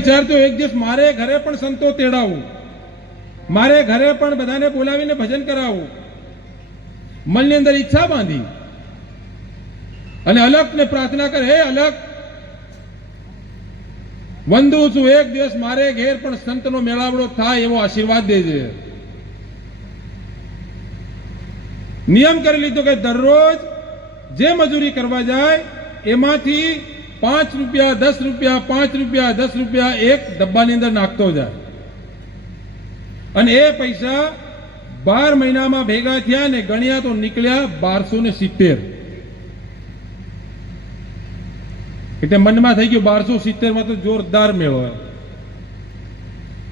વિચારતો એક દિવસ મારે ઘરે પણ સંતો તેડાવું, મારે ઘરે પણ બધાને બોલાવીને ભજન કરાવવું. મનની અંદર ઈચ્છા બાંધી અને અલગને પ્રાર્થના કરે, હે અલગ, વંદુ છું, એક દિવસ મારે ઘેર પણ સંતનો મેળાવડો થાય એવો આશીર્વાદ દેજે. નિયમ કરી લીધો કે દરરોજ જે મજૂરી કરવા જાય એમાંથી 5 રૂપિયા 10 રૂપિયા 5 રૂપિયા 10 રૂપિયા એક ડબ્બાની અંદર નાખતો જાય અને એ પૈસા 12 મહિનામાં ભેગા થયા ને ગણ્યા તો નીકળ્યા 1270. એટલે મનમાં થઈ ગયું 1270 માં તો જોરદાર મેળો.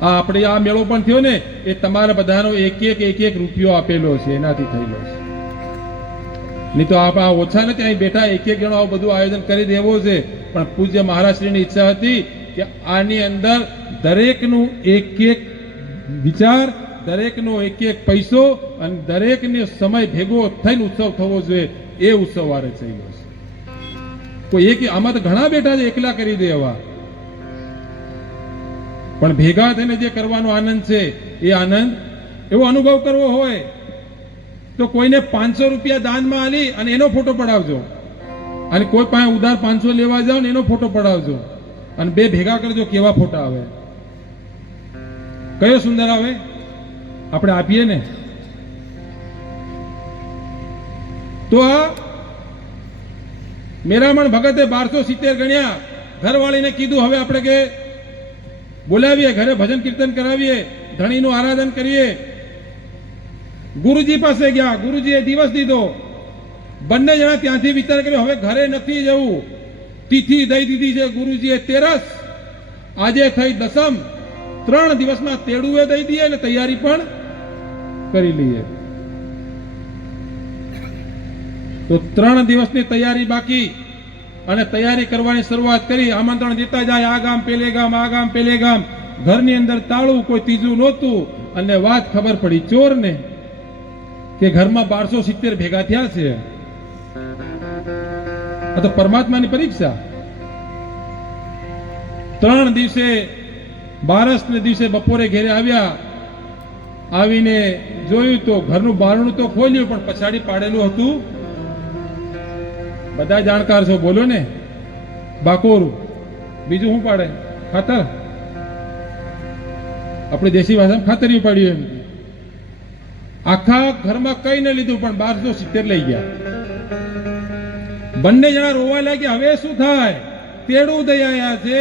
આપણે આ મેળો પણ થયો ને એ તમારા બધાનો એક એક રૂપિયો આપેલો છે, એનાથી થયેલો છે. નહીં તો આ ઓછા નથી, અહીં બેઠા એક જણો આવું બધું આયોજન કરી દેવો છે. પણ પૂજ્ય મહારાજશ્રીની ઈચ્છા હતી કે આની અંદર દરેકનું એક વિચાર, દરેકનો એક પૈસો અને દરેકનો સમય ભેગો થઈને ઉત્સવ થવો જોઈએ. એ ઉત્સવ વારે થયેલો છે. કોઈ એક આમાં તો ઘણા બેઠા છે, એકલા કરી દે એવા, પણ ભેગા થઈને જે કરવાનો આનંદ છે એ આનંદ, એવો અનુભવ કરવો હોય તો કોઈને 500 રૂપિયા દાનમાં આલી અને એનો ફોટો પડાવજો, અને કોઈ પાસે ઉધાર 500 લેવા જાવ ને એનો ફોટો પડાવજો, અને બે ભેગા કરજો, કેવા ફોટા આવે, કયો સુંદર આવે, આપણે આપીએ ને. તો આ મેરામણ ભગતે 1270 ગણ્યા. ઘરવાળીને કીધું હવે આપણે કે બોલાવીએ, ઘરે ભજન કીર્તન કરાવીએ, ધણીનું આરાધન કરીએ. ગુરુજી પાસે ગયા, ગુરુજીએ દિવસ દીધો. બંને જણા ત્યાંથી વિચાર કર્યો હવે ઘરે નથી જવું, તિથિ દઈ દીધી છે ગુરુજીએ 13, આજે થઈ 10મ, 3 દિવસમાં તેડુએ દઈ દઈએ અને તૈયારી પણ કરી લઈએ. તો 3 દિવસની તૈયારી બાકી અને તૈયારી કરવાની શરૂઆત કરી. આમંત્રણ દેતા જાય, આ ગામ પેલે ગામ, આ ગામ પેલે ગામ. ઘરની અંદર તાળું, કોઈ ત્રીજું નહોતું. અને વાત ખબર પડી ચોરને કે ઘરમાં 1270 ભેગા થયા છે. આ તો પરમાત્માની પરીક્ષા. 3 દિવસે 12ને દિવસે બપોરે ઘેરે આવ્યા. આવીને જોયું તો ઘરનું બારણું તો ખોલ્યું પણ પછાડી પાડેલું હતું. બધા જાણકાર છો, બોલો ને, બાકોરું. બીજું શું પાડે? ખાતર. આપણે દેશી ભાષામાં ખાતરિયું પાડ્યું. એમ આખા ઘરમાં કઈ ન લીધું પણ 1270 લઈ ગયા. બંને જણા રોવા લાગ્યા. હવે શું થાય? તેડું દઈ આવ્યા છે,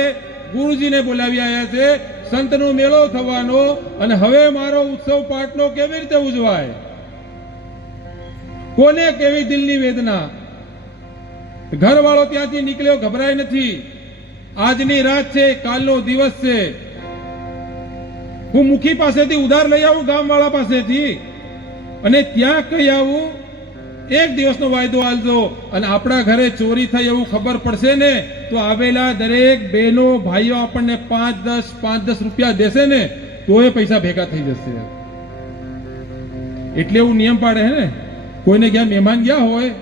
ગુરુજીને બોલાવી આવ્યા છે, સંતનો મેળો થવાનો, અને હવે મારો ઉત્સવ પાટનો કેવી રીતે ઉજવાય? કોને કેવી દિલની વેદના? ઘરવાળો ત્યાંથી નીકળ્યો, ગભરાય નથી. આજની રાત છે, કાલનો દિવસ છે. હું મુખી પાસેથી ઉધાર લઈ આવું, ગામવાળા પાસેથી, અને ત્યાં કઈ આવું, 1 દિવસનો વાયદો આલજો. અને આપણા ઘરે ચોરી થઈ એવું ખબર પડશે ને તો આવેલા દરેક બહેનો ભાઈઓ આપણને 5-10 રૂપિયા દેશે ને તો એ પૈસા ભેગા થઈ જશે. એટલે એવું નિયમ પાડે હે ને, કોઈને ગયા મહેમાન ગયા હોય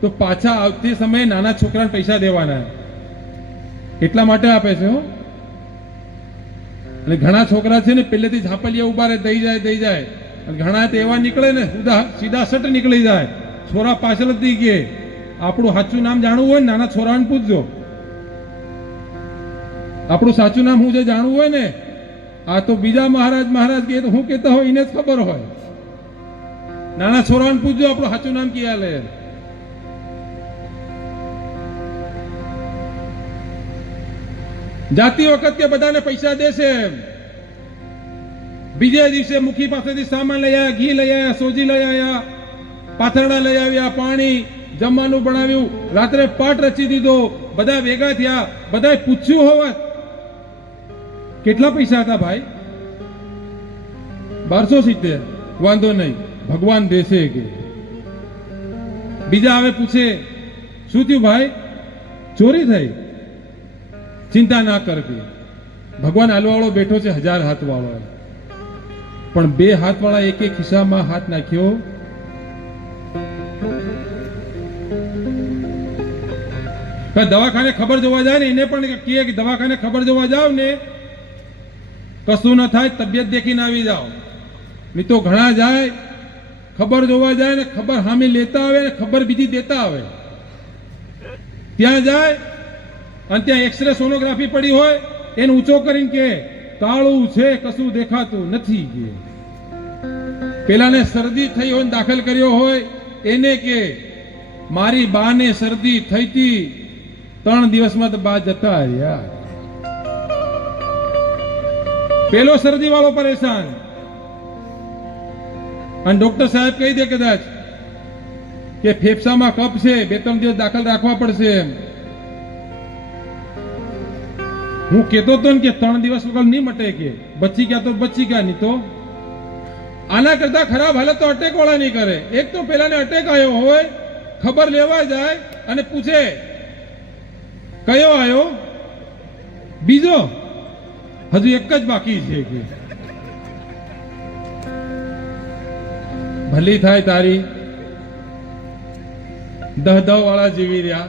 તો પાછા આવતી સમયે નાના છોકરાને પૈસા દેવાના, એટલા માટે આપે છે. અને ઘણા છોકરા છે ને પહેલેથી ઝાપલિયા ઉભા રહે, દઈ જાય. અને ઘણા તો એવા નીકળે ને સીધા સટ નીકળી જાય. છોરા પાછળ જ દઈ ગયે. આપણું સાચું નામ જાણવું હોય ને નાના છોરાને પૂછજો, આપણું સાચું નામ હું જે જાણવું હોય ને, આ તો બીજા મહારાજ કે હું કહેતા હોય એને જ ખબર હોય. નાના છોરાને પૂછજો આપણું સાચું નામ ક્યાં લે. જાતી વખત કે બધાને પૈસા દેશે. બીજે દિવસે મુખી પાસેથી સામાન લઈ આવ્યા, ઘી લઈ આવ્યા, સોજી લઈ આવ્યા, પાથરણા લઈ આવ્યા, પાણી, જમવાનું બનાવ્યું. રાત્રે પાઠ રચી દીધો. બધા ભેગા થયા. બધાએ પૂછ્યું હોત કેટલા પૈસા હતા ભાઈ? 1270. વાંધો નહીં, ભગવાન દેશે કે. બીજા હવે પૂછે શું થયું ભાઈ? ચોરી થઈ. ચિંતા ના કર કે ભગવાન હાલવાળો બેઠો છે, 1000 હાથ વાળો. પણ 2 હાથ વાળા એક ખિસ્સામાં હાથ નાખ્યો. દવાખાને ખબર જોવા જાય ને એને પણ કે દવાખાને ખબર જોવા જાવ ને કશું ન થાય, તબિયત દેખીને આવી જાઓ. નહીં તો ઘણા જાય, ખબર જોવા જાય ને ખબર હામી લેતા આવે ને ખબર બીજી દેતા આવે. ત્યાં જાય અને ત્યાં એક્સરે સોનોગ્રાફી પડી હોય, એને ઊંચો કરીને કે કાળું છે, કશું દેખાતું નથી. કે પેલાને શરદી થઈ હોય, દાખલ કર્યો હોય, એને કે મારી બાને શરદી થઈ હતી, 3 દિવસમાં તો બા જતા રહ્યા. પેલો શરદી વાળો પરેશાન, અને ડોક્ટર સાહેબ કહી દે કદાચ કે ફેફસામાં કફ છે, 2-3 દિવસ દાખલ રાખવા પડશે. એમ હું કેતો તો ને કે 3 દિવસ વગર નહીં મટે, કે બચી ગયા તો બચી ગયા, નહીં તો આના કરતા ખરાબ હાલત તો અટેક વાળા નહીં કરે. એક તો પેલાને અટેક આવ્યો હોય, ખબર લેવા જાય અને પૂછે કયો આવ્યો, બીજો હજુ એક જ બાકી છે. કે ભલી થાય તારી, દહ વાળા જીવી રહ્યા.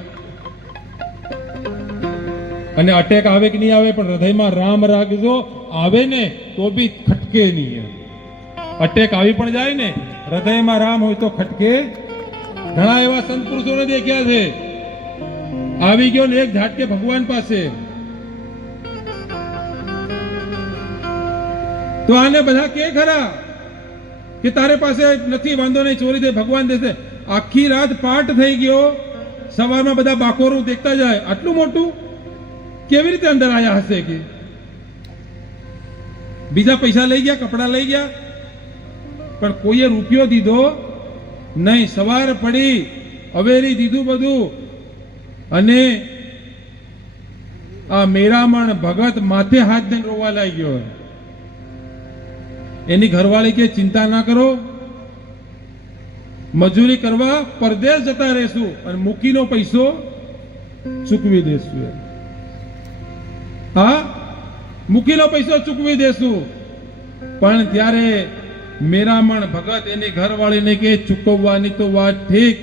અને અટેક આવે કે નહીં આવે, પણ હૃદયમાં રામ રાખજો, આવે ને તો બી ખટકે નહીં. અટેક આવી પણ જાય ને, હૃદયમાં રામ હોય તો ખટકે. ઘણા એવા સંત પુરુષોને દેખ્યા છે, આવી ગયો ને એક ઝાટકે ભગવાન પાસે. તો આને બધા કે ખરા કે તારે પાસે નથી, વાંધો નહીં, ચોરી થઈ, ભગવાન દેશે. આખી રાત પાઠ થઈ ગયો, સવારમાં બધા બાકોરું દેખતા જાય, આટલું મોટું કેવી રીતે અંદર આયા હશે? કે બીજા પૈસા લઈ ગયા, કપડા લઈ ગયા, પણ કોઈએ રૂપિયો દીધો નહીં. સવાર પડી, અવેરી દીધું બધું, અને આ મેરામણ ભગત માથે હાથ દઈને રોવા લાગ્યો. એની ઘરવાળી કે ચિંતા ના કરો, મજૂરી કરવા પરદેશ જતા રહેશું અને મૂકીનો પૈસો ચૂકવી દેશું. હા, મૂકીનો પૈસો ચૂકવી દેશું. પણ ત્યારે મેરામણ ભગત એની ઘરવાળીને કે ચૂકવવાની તો વાત ઠીક,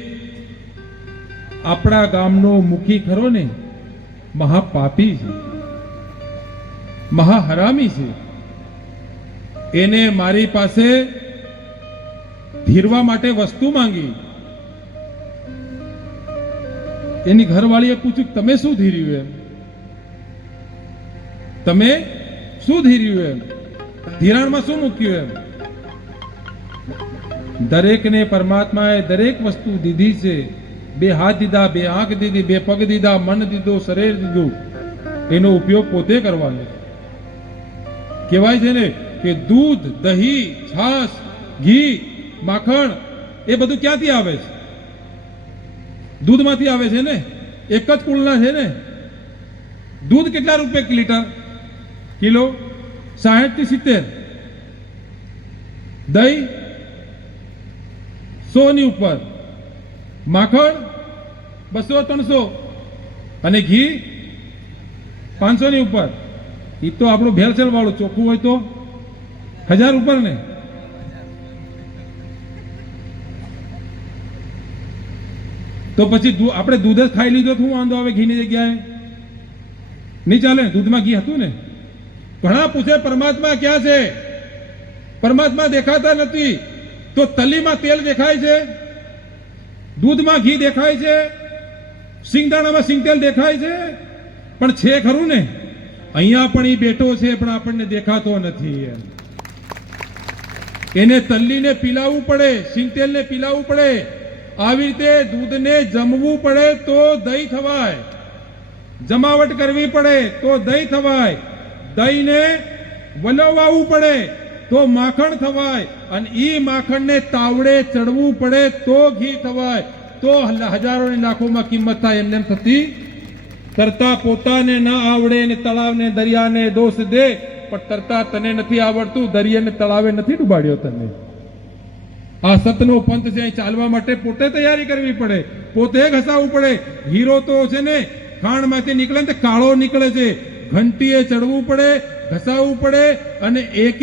આપણા ગામનો મુખી ખરો ને, મહાપાપી છે, મહાહરામી છે. એને મારી પાસે ધીરવા માટે વસ્તુ માંગી. એની ઘરવાળીએ પૂછ્યું તમે શું ધીર્યું? એમ તમે શું ધીર્યું? એમ ધિરાણમાં શું મૂક્યું? એમ દરેકને પરમાત્માએ દરેક વસ્તુ દીધી છે. 2 હાથ દીધા, 2 આંખ દીધી, 2 પગ દીધા, મન દીધું, શરીર દીધું. એનો ઉપયોગ પોતે કરવાનો. કહેવાય છે ને કે દૂધ, દહીં, છાશ, ઘી, માખણ એ બધું ક્યાંથી આવે છે? દૂધમાંથી આવે છે ને, એક જ કુળના છે ને. દૂધ કેટલા રૂપિયા લીટર? કિલો 60 થી 70. દહીં 100 ની ઉપર, માખણ 200-300, અને ઘી 500 ની ઉપર. એ તો આપણું ભેળસેળ વાળું, ચોખ્ખું હોય તો 1000 ઉપર ને. તો પછી આપણે દૂધ જ ખાઈ લીધો, શું વાંધો આવે ઘીની જગ્યાએ? નહીં ચાલે. દૂધમાં ઘી હતું ને. ઘણા પૂછે પરમાત્મા ક્યાં છે? પરમાત્મા દેખાતા નથી. તો તલીમાં તેલ દેખાય છે, દૂધમાં ઘી દેખાય છે, સિંગદાણામાં સિંગતેલ દેખાય છે, પણ છે ખરું ને? અહીંયા પણ એ બેઠો છે, પણ આપણને દેખાતો નથી. એને તલ્લીને પીલાવવું પડે, સિંગતેલને પીલાવવું પડે. આવી રીતે દૂધને જમવું પડે તો દહીં થવાય, જમાવટ કરવી પડે તો દહીં થવાય, દહીંને વલવવાવું પડે તો માખણ થવાય, અને ઈ માખણને તાવડે ચડવું પડે તો ઘી થવાય. તો હજારોની લાખોમાં કિંમત થાય. એમને થતી તરતા પોતાને ના આવડે ને તળાવને દરિયાને દોષ દે, પણ તરતા તને નથી આવડતું, દરિયાને તળાવે નથી ડૂબાડ્યો તને. આ સતનો પંથ છે, ચાલવા માટે પોતે તૈયારી કરવી પડે, પોતે ઘસાવવું પડે. હીરો તો છે ને ખાણમાંથી નીકળે ને કાળો નીકળે છે. ઘંટીએ ચડવું પડે, ઘસાવવું પડે, અને એક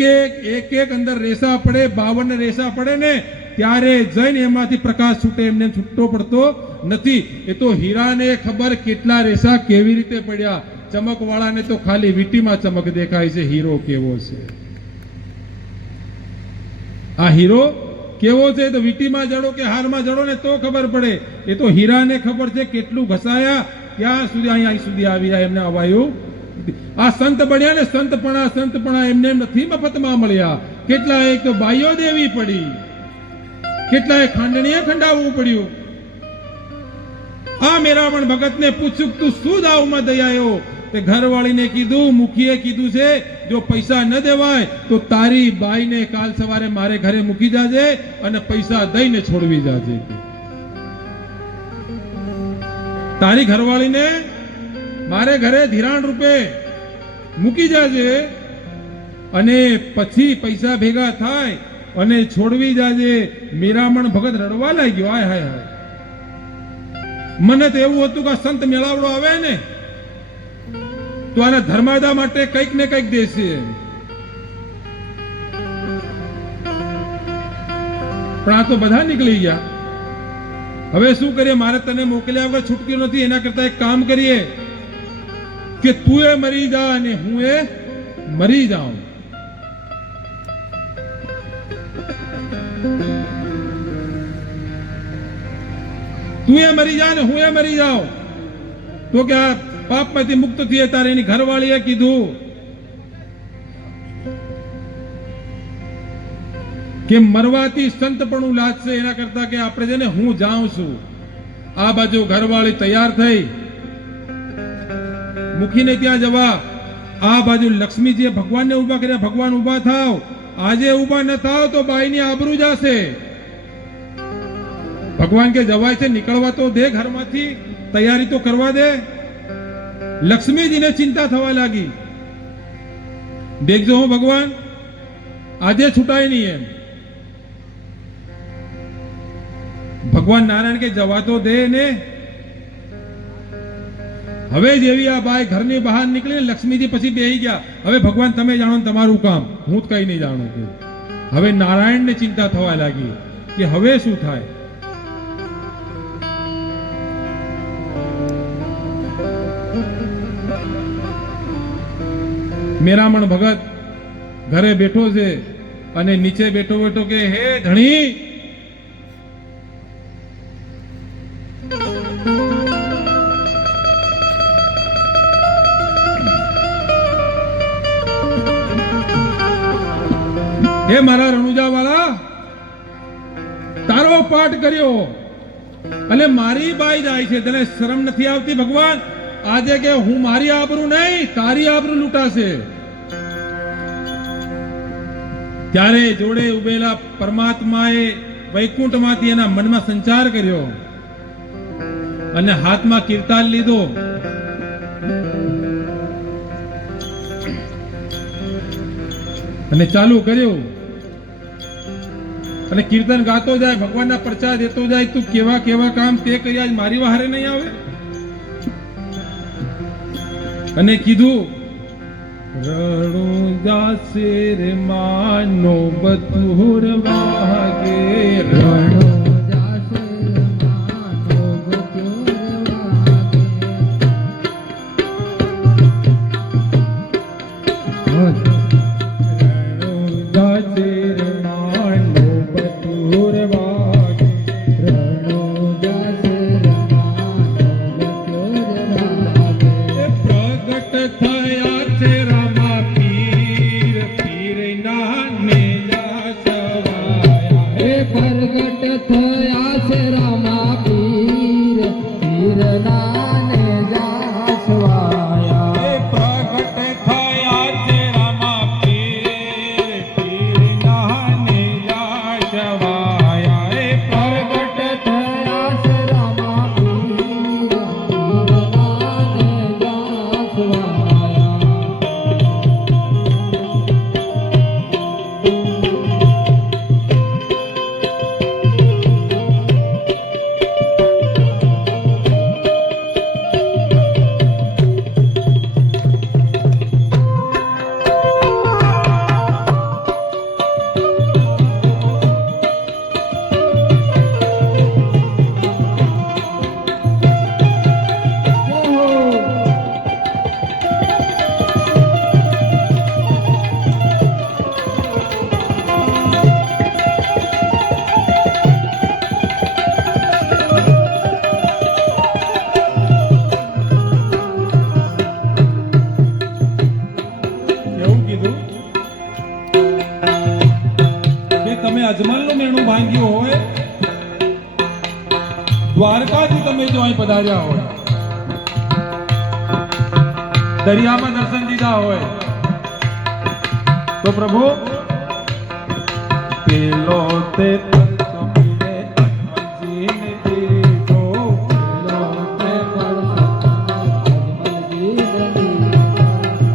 એક અંદર રેસા પડે, 52 રેસા પડે ને ત્યારે જઈને એમાંથી પ્રકાશ છૂટે. એમને છૂટતો પડતો નથી. એ તો હીરાને ખબર કેટલા રેસા કેવી રીતે પડ્યા. ચમકવાળાને તો ખાલી વીટીમાં ચમક દેખાય છે, હીરો કેવો છે. આ હીરો કેવો છે તો વીટીમાં જડો કે હારમાં જડો ને તો ખબર પડે. એ તો હીરાને ખબર છે કેટલું ઘસાયા, ક્યાં સુધી અહીં સુધી આવી રહ્યા એમને અવાયું. આ સંત બન્યા ને સંતપણા એમને નથી મફતમાં મળ્યા. કેટલાએ તો બાઈઓ દેવી પડી, કેટલાએ ખાંડણીએ ખંડાવવું પડ્યું. આ મેરામણ ભગતને પૂછ્યું તું શું દાવમાં દઈ આવ્યો? તે ઘરવાળીને કીધું, મુખીએ કીધું છે જો પૈસા ન દેવાય તો તારી બાઈને કાલ સવારે મારે ઘરે મૂકી જાજે અને પૈસા દઈને છોડવી જાજે. તારી ઘરવાળીને મારે ઘરે ધિરાણ રૂપે મૂકી જાજે અને પછી પૈસા ભેગા થાય અને છોડવી જાજે. મેરામણ ભગત રડવા લાગ્યો. હાય હાય હાય, મને તો એવું હતું કે આ સંત મેળાવડો આવે ને તો આના ધર્માદા માટે કંઈક ને કંઈક દેશે. પણ આ તો બધા નીકળી ગયા. હવે શું કરીએ? મારે તને મોકલ્યા વગર છૂટક્યો નથી. એના કરતા એક કામ કરીએ કે તું એ મરી જા અને હું એ મરી જાઉં. તું એ મરી જા ને હું એ મરી જાઉં. તો કે આ પાપમાંથી મુક્ત થઈએ. તારે એની ઘરવાળીએ કીધું કે મરવાથી સંતપણું લાગશે, એના કરતા કે આપણે છે ને હું જાઉં છું. આ બાજુ ઘરવાળી તૈયાર થઈ મુખીને ત્યાં જવા. આ બાજુ લક્ષ્મીજીએ ભગવાનને ઉભા કર્યા. ભગવાન ઉભા થાવ, આજે ઉભા ન થાવ તો બાઈની આબરૂ જશે. ભગવાન કે જવાય છે, નીકળવા તો દે ઘરમાંથી, તૈયારી તો કરવા દે. લક્ષ્મીજીને ચિંતા થવા લાગી. દેખજો હો ભગવાન આજે છૂટાય નહીં એમ. ભગવાન નારાયણ કે જવા તો દે ને. હવે જેવી આ બાઈ ઘરની બહાર નીકળી, લક્ષ્મીજી પછી બેહી ગયા. હવે ભગવાન તમે જાણો તમારું કામ, હું જ કઈ નહીં જાણું. હવે નારાયણને ચિંતા થવા લાગી કે હવે શું થાય. મેરામણ ભગત ઘરે બેઠો છે અને નીચે બેઠો બેઠો કે હે ધણી, હે મારા રણુજા વાળા, તારો પાઠ કર્યો અને મારી બાઈ જાય છે, તને શરમ નથી આવતી? ભગવાન આજે કે હું મારી આબરૂ નહીં તારી આબરૂ લૂંટાશે. ત્યારે જોડે ઉભેલા પરમાત્માએ વૈકુંઠમાંથી એના મનમાં સંચાર કર્યો અને હાથમાં કીર્તાન લીધો અને ચાલુ કર્યું અને કીર્તન ગાતો જાય, ભગવાનના પરચા દેતો જાય. તું કેવા કેવા કામ તે કર્યા, મારી વાહરે નહીં આવે. અને કીધું રણુજા શેર માનો બતુર વાગે, રણુજા શેર માનો બતુર વાગે, રણુજા શેર માનો બતુર વાગે, રણુજા શેર માનો બતુર વાગે. પ્રગટ થયા છે રામા પીર, પીર ના ને સવાયા. હે પ્રગટ અજમલનું મેણું ભાંગ્યું હોય, દ્વારકાથી તમે જો અહીં પધાર્યા હોય, દરિયામાં દર્શન દીધા હોય, તો પ્રભુ પેલો તે પરચો પીરે અજમલજીને દીધો, પેલો તે પરચો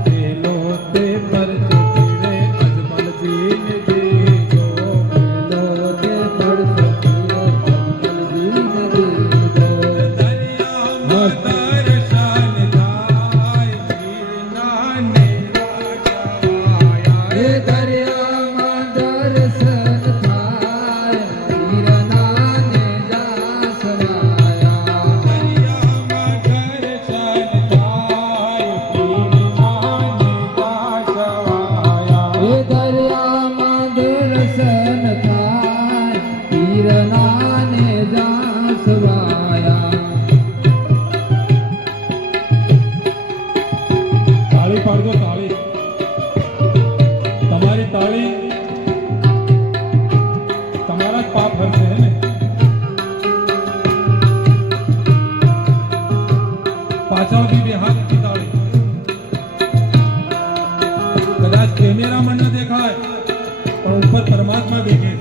પેલો તે પરચો પીરે અજમલજીને દીધો, પેલો તે પરચો પીરે અજમલજીને દીધો. દરિયામાં દર્શન થાય પીરના ને રાજાયા, હે દરિયામાં દર્શન થાય પીરના ને જાસવાયા, દરિયામાં દર્શન થાય પીરના ને જાસવાયા, હે દરિયામાં દર્શન થાય પીરના ને જાસવાયા. તાળી પાડજો, તાળી. તમારી તાળી તમારા જ પાપ હરશે, હે ને? પાછળથી બે હાથથી તાળી. કદાચ કેમેરામાં ન દેખાય પણ ઉપર પરમાત્મા દેખે છે.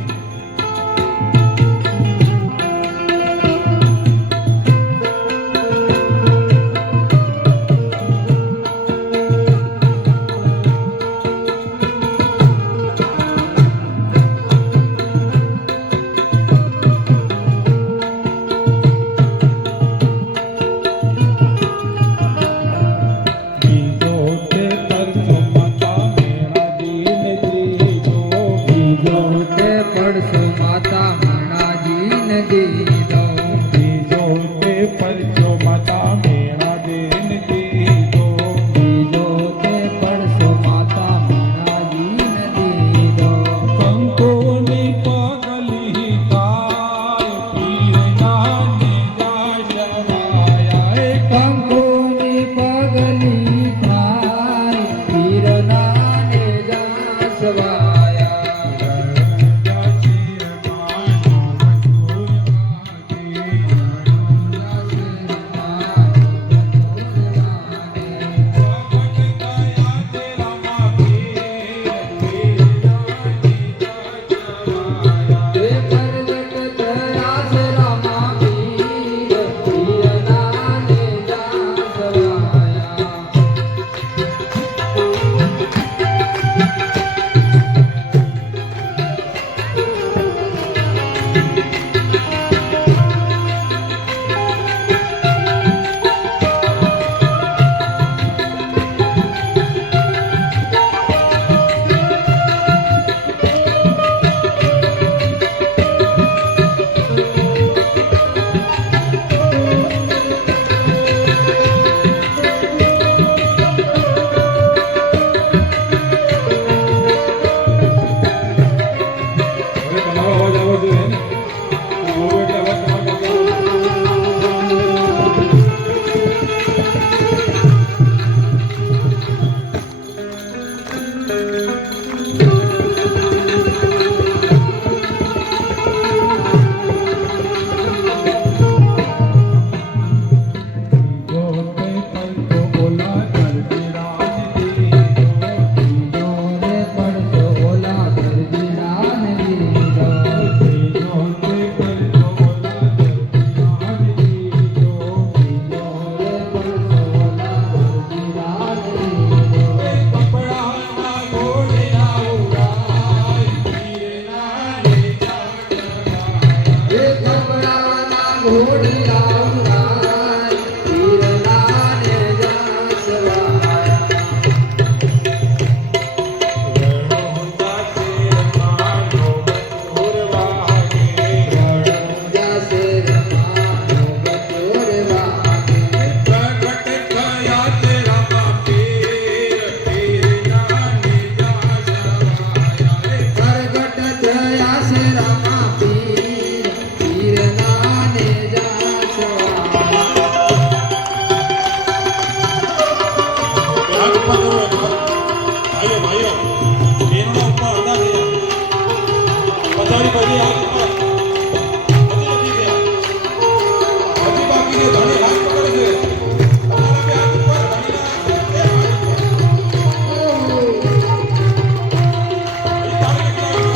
બીજો તે પરચો માતા મેણાજીને દીધો, બીજો તે પરચો માતા મેણાજીને દીધો, બીજો તે પરચો માતા મેણાજીને દીધો, બીજો તે પરચો માતા મેણાજીને દીધો. કંકોની પગલી થાય પીરના ને જાસવાયા, હે કંકોની પગલી થાય પીરના ને જાસવાયા, ધણી હાથ પકડ. હજી નથી ગયા. હજી બાકી છે. ધણી હાથ પકડે છે. તમારા બે હાથ ઉપર, ધણીના હાથ બે હાથ ઉપર. અહીં તાળી કેટલા વાગે?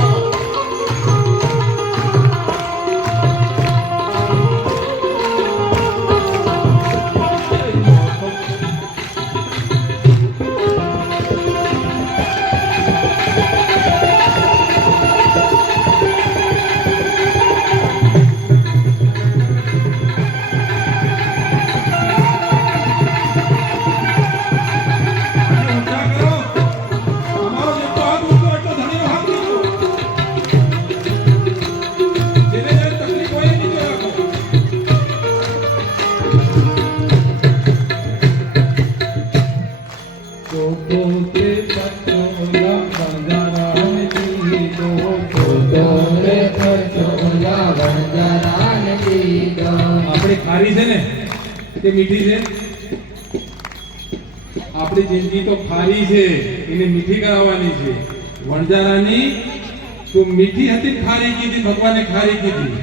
આપણી ખારી છે ને તે મીઠી છે. આપણી જિંદગી તો ખારી છે, એને મીઠી કરાવવાની છે. વણજારાની તો મીઠી હતી, ખારી કીધી, ભગવાને ખારી કીધી.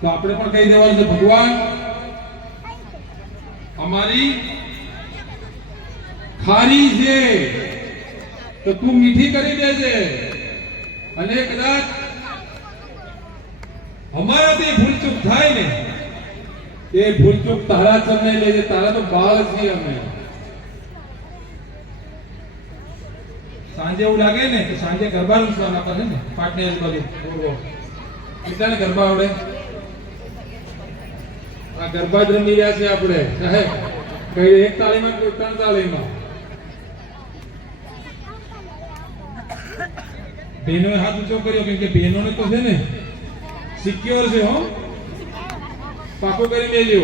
તો આપણે પણ કહી દેવાનું છે, ભગવાન અમારી ખારી છે તો તું મીઠી કરી દેજે. અને કદાચ અમારાથી ભૂલચૂક થાય ને, એ ભૂલચૂક તારા ચરણે લેજે. તારા તો બાળ છીએ અમે. સાંજે એવું લાગે ને તો સાંજે ગરબા રમવાના કરે ને, પાટની આજુબાજુ કેટલાને ગરબા આવડે? આ ગરબા જ રમી રહ્યા છે આપણે સાહેબ. કઈ એક તાળીમાં કે ત્રણ તાળીમાં? બહેનોએ હાથ ઊંચો કર્યો કેમ કે બહેનોને તો છે ને સિક્યોર છે. હો, પાકો કરી લેજો.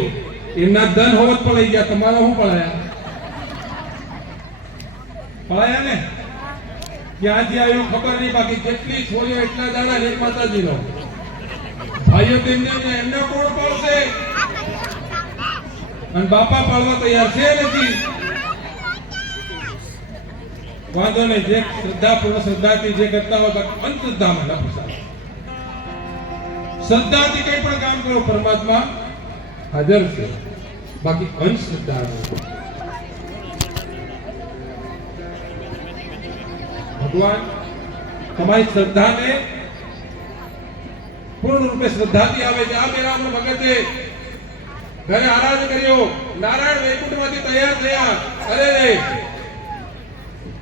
એમના ધન હોવત પડાઈ ગયા, તમારા શું પડાયા? પડાયા ને? ક્યાંથી આવ્યું ખબર નહીં. બાકી જેટલી છોડીઓ એટલા દાડા એક માતાજીનો. ભાઈઓ તેમને એમને કોણ પાડશે? અને બાપા પાડવા તૈયાર છે નથી. વાંધો નહીં, જે શ્રદ્ધાપૂર્ણ શ્રદ્ધાથી જે કરતા હોય અંધશ્રદ્ધામાં ના ફસાય. શ્રદ્ધાથી કંઈ પણ કામ કરો, પરમાત્મા હાજર છે. બાકી અંધશ્રદ્ધા ભગવાન તમારી શ્રદ્ધાને પૂર્ણ રૂપે શ્રદ્ધાથી આવે છે. આ મેળામાં ભગતે ઘરે આરાધ કર્યો, નારાયણ વૈકુંઠમાંથી તૈયાર થયા. અરે રે,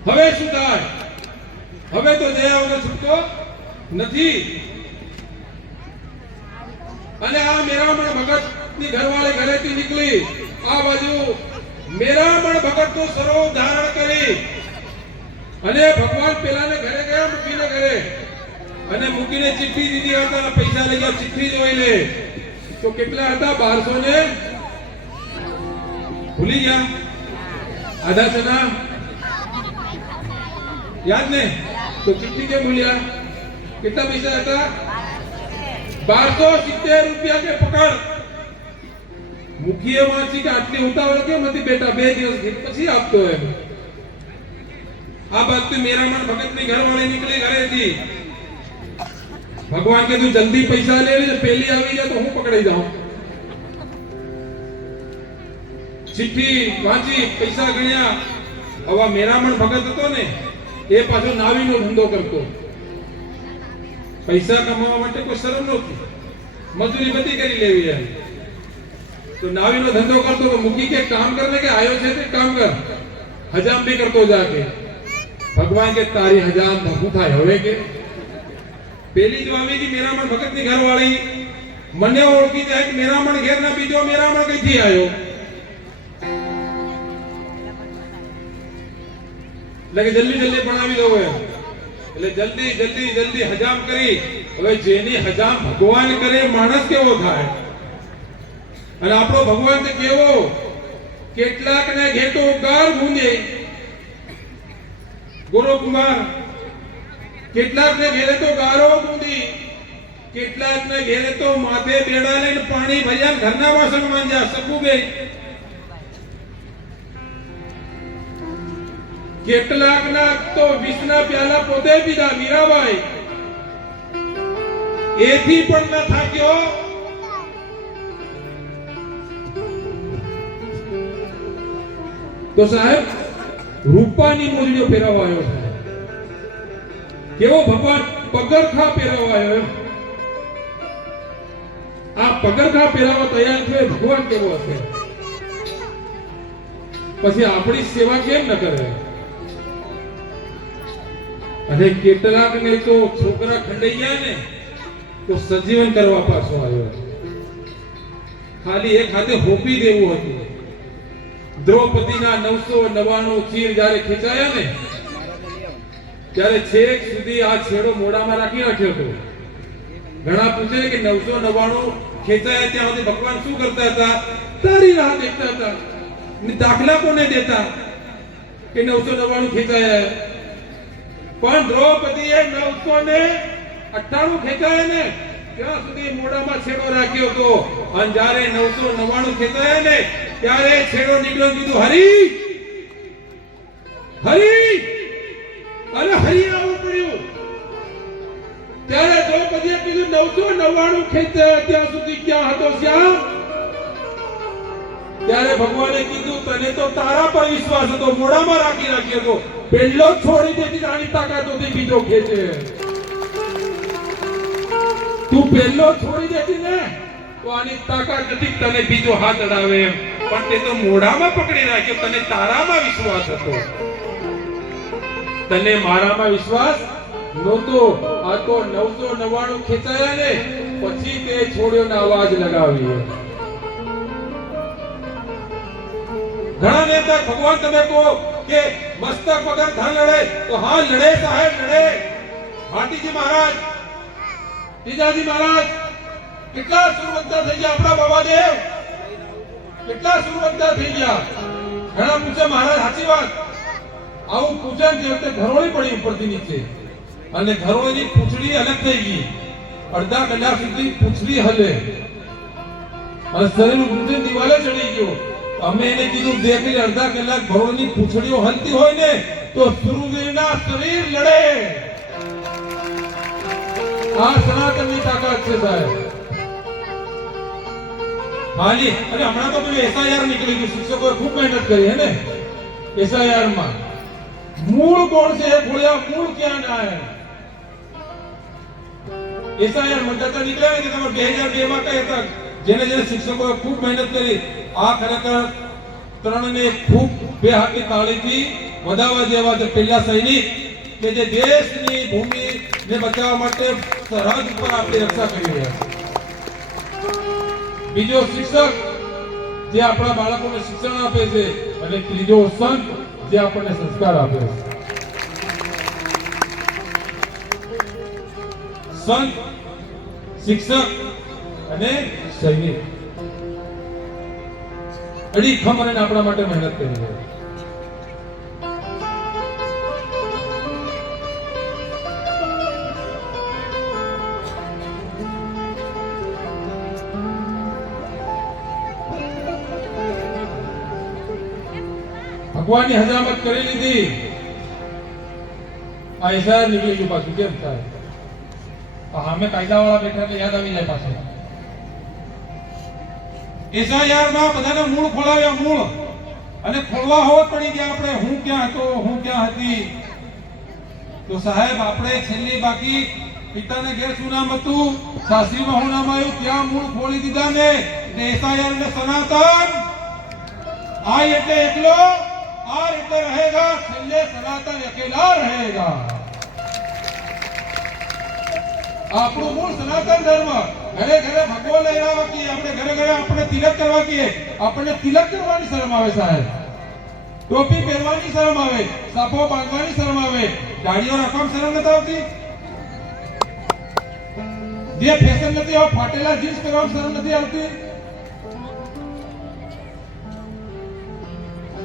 હવે શું થાય? હવે તો દયા વગર છૂટતો નથી. અને આ મેરામણ ભગત ની ઘરવાળી ઘરેથી નીકળી આ બાજુ મેરામણ ભગત નું સરોવર ધારણ કરી અને ભગવાન પેલાને ઘરે ગયા, મૂકીને ઘરે. અને મૂકીને ચિઠ્ઠી દીધી. હતા પૈસા લઈ ગયા, ચિઠ્ઠી જોઈ લે તો કેટલા હતા? 1200 ને ભૂલી ગયા. આધા સના યાદ ને? તો ચિઠ્ઠી કેમ ભૂલ્યા? કેટલા પૈસા હતા? 1270 રૂપિયા કે પકડ. મુખીએ વાંચી કે આટલી ઉતાવળ કેમ હતી બેટા? 2 દિવસ પછી આપતો એમ. આ બાજુ મેરામણ ભગત ની ઘરવાળી નીકળી ઘરેથી. ભગવાન કીધું જલ્દી પૈસા લે, પેલી આવી જાય તો હું પકડાઈ જાઉં. ચિઠ્ઠી વાંચી, પૈસા ગણ્યા. હવે મેરામણ ભગત હતો ને એ પાછો નાવીનો ધંધો કરતો. પૈસા કમાવા માટે કોઈ શરમ નહોતી, મજૂરી બધી કરી લેવી એમ. તો નાવીનો ધંધો કરતો તો મૂકી કે કામ કરને કે આયો છે તે કામ કર, હજામ ભી કરતો જા કે. ભગવાન કે તારી હજામ ધકું થાય હવે કે. પેલી જો આવી ગઈ મેરામણ ભગત ની ઘરવાળી, મને ઓળખી જાય કે મેરામણ ઘેર ના બીજો મેરામણ કઈથી આવ્યો. એટલે જલ્દી જલ્દી બનાવી દો એમ. એટલે જલ્દી જલ્દી જલ્દી હજામ કરી. હવે જેની હજામ ભગવાન કરે માણસ કેવો થાય? અને આપણો ભગવાન તો કેવો, કેટલાક ને ઘેટો ગાર ગુંદે ગુરુકુમાર, કેટલાક ને ઘેરે તો ગારો ગુંદી, કેટલાક ને ઘેરે તો માથે બેડા લઈને પાણી ભર્યા ઘરના વાસણ માંજ્યા સકુબે. કેટલાક ના તો વિષના પ્યાલા પોતે પીધા મીરાબાઈ. એથી પણ ન થાક્યો તો સાહેબ રૂપાની મોજડીઓ પહેરાવવા આવ્યો છે. કેવો ભગવાન પગરખા પહેરાવવા આવ્યો એમ. આ પગરખા પહેરાવવા તૈયાર થયો ભગવાન કેવો હશે? પછી આપણી સેવા કેમ ન કરે? અને કેટલાક ને તો છોકરા ખંડાઈ ગયા ને તો સજીવન કરવા પાછો આવ્યો. ખાલી એક હાથે હોપી દેવું હતું. દ્રૌપદીના 999 ચીર જ્યારે ખેંચાયા ને ત્યારે છેક સુધી આ છેડો મોઢામાં રાખી રાખ્યો હતો. ઘણા પૂછે કે 999 ખેંચાયા ત્યાં સુધી ભગવાન શું કરતા હતા? તારી રાહ દેખતા હતા. દાખલા કોને દેતા કે 999 ખેંચાયા? પણ દ્રૌપદીએ 998 ખેંચાયા ને ત્યાં સુધી મોઢામાં છેડો રાખ્યો હતો. અને જ્યારે 999 ખેંચાયા ને ત્યારે છેડો નીકળ્યો, કીધું હરી હરી અને હરી આવવું પડ્યું. ત્યારે દ્રૌપદીએ કીધું 999 ખેંચાયા ત્યાં સુધી ક્યાં હતો શ્યામ? ત્યારે ભગવાને કીધું તને તો તારા પર વિશ્વાસ હતો, મોઢામાં રાખી રાખ્યો હતો. પેલો છોડી દેતી આની તાકાત હતી બીજો ખેંચે. તું પેલો છોડી દેતી ને તો આની તાકાત નથી તને બીજો હાથ અડાવે એમ. પણ તે તો મોઢામાં પકડી રાખ્યો. તને તારામાં વિશ્વાસ હતો, તને મારામાં વિશ્વાસ નહોતો. આ તો 999 ખેંચાયા ને પછી તે છોડ્યોનો અવાજ લગાવી. ઘણા નેતા ભગવાન તમે કહો કે મસ્તક વગર ધન લડે તો હા લડે સાહેબ લડે. ભાટીજી મહારાજ, જીજાજી મહારાજ કેટલા સુરવંતા થઈ ગયા. આપણા બાબાદેવ કેટલા સુરવંતા થઈ ગયા. ઘણા પૂછે મહારાજ સાચી વાત. આવું પૂછે તે વખતે ઘરોળી પડી ઉપરથી નીચે અને ઘરોળીની પૂંછડી અલગ થઈ ગઈ. અડધા કલાક સુધી પૂંછડી હલે અને શરીર ઊંચે દિવાલે ચડી ગયો. અમે એને કીધું દેખ લે અડધા કલાક ઘરોળીની પૂંછડીઓ હલતી હોય ને તો સુરવીરના શરીર લડે. આ સનાતનની તાકાત છે સાહેબ. હાલી અને હમણાં તો પેલું એસઆઈઆર નીકળી ગયું. શિક્ષકોએ ખૂબ મહેનત કરી હે ને એસઆઈઆર માં. મૂળ કોણ છે એ ખોળ્યા, મૂળ ક્યાં ના હે? એસઆઈઆર મતદાતા નીકળ્યા ને કે તમે 2002 માં કઈ હતા જેને જેને શિક્ષકોએ ખૂબ મહેનત કરી. આ ખરેખર ત્રણને ખૂબ બે હાથની તાળીથી વધાવવા જેવા છે. પહેલા સૈનિક કે જે દેશની ભૂમિને બચાવવા માટે સરહદ ઉપર આપણી રક્ષા કરી રહ્યા છે. બીજો શિક્ષક જે આપણા બાળકોને શિક્ષણ આપે છે અને ત્રીજો સંત જે આપણને સંસ્કાર આપે છે. સંત, શિક્ષક અને સૈનિક અડીખમ અને આપણા માટે મહેનત કરી રહ્યા છે. ભગવાનની હજામત કરી લીધી. આ એસઆઈઆર નીકળી ગયું પાછું. કેમ થાય? સામે કાયદાવાળા બેઠા એટલે યાદ આવી જાય પાછું. એસઆઈઆર માં બધાને મૂળ ખોલાવ્યા. મૂળ અને ખોલવા હોત પડી ગયા આપણે. હું ક્યાં હતો, હું ક્યાં હતી? તો સાહેબ આપણે છેલ્લી બાકી પિતાને ઘેર શું નામ હતું, સાસરીમાં શું નામ આવ્યું, ત્યાં મૂળ ખોલી દીધા ને એસઆઈઆર ને સનાતન. આ એટલે એકલો, આ રીતે रहेगा, છેલ્લે સનાતન અકેલા रहेगा. આપણું મૂળ સનાતન ધર્મ. ઘરે ઘરે ભગવો લહેરાવા કીએ આપણે, ઘરે ઘરે આપણે તિલક કરવા કીએ. આપણને તિલક કરવાની શરમ આવે સાહેબ. ટોપી પહેરવાની શરમ આવે, સાફો બાંધવાની શરમ આવે, દાઢીઓ રાખવાની શરમ નથી આવતી. જે ફેશન નથી આવ ફાટેલા જીન્સ પહેરવાની શરમ નથી આવતી.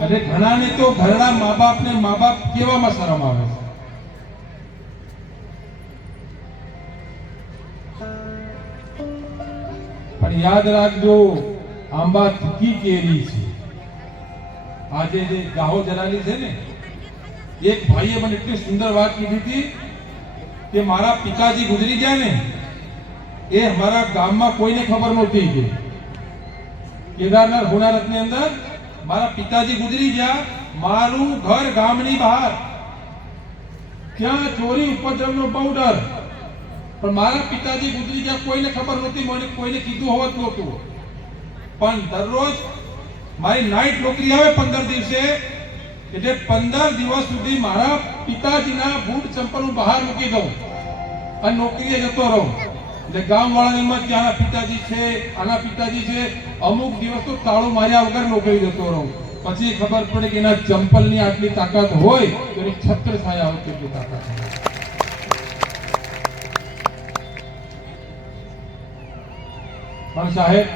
અને ઘણાને તો ઘરના મા બાપ કેવામાં શરમ આવે છે. પણ યાદ રાખજો, આંબા તીખી કેરી છે. આજે જે ગાહો જલાલી છે ને, એક ભાઈએ મને એટલી સુંદર વાત કીધી હતી કે મારા પિતાજી ગુજરી ગયા ને એ અમારા ગામમાં કોઈને ખબર નહોતી કે કેદારનાથ હોનારતની અંદર મારા પિતાજી ગુજરી ગયા, મારું ઘર ગામની બહાર, ત્યાં ચોરી ઉપદ્રવનો બહુ ડર, પણ મારા પિતાજી ગુજરી ગયા, કોઈને ખબર નહોતી, મને કોઈને કીધું હોત નહોતું. પણ દરરોજ મારી નાઈટ નોકરી આવે 15 દિવસે, એટલે 15 દિવસ સુધી મારા પિતાજીના બૂટ ચંપલ હું બહાર મૂકી દઉં અને નોકરીએ જતો રહું. એટલે ગામવાળાની હિંમત કે આના પિતાજી છે, આના પિતાજી છે. અમુક દિવસ તો તાળું માર્યા વગર નોકરી જતો રહું. પછી ખબર પડે કે એના ચંપલની આટલી તાકાત હોય તો એની છત્ર છાયા હોય કેટલી તાકાત હોય. પણ સાહેબ,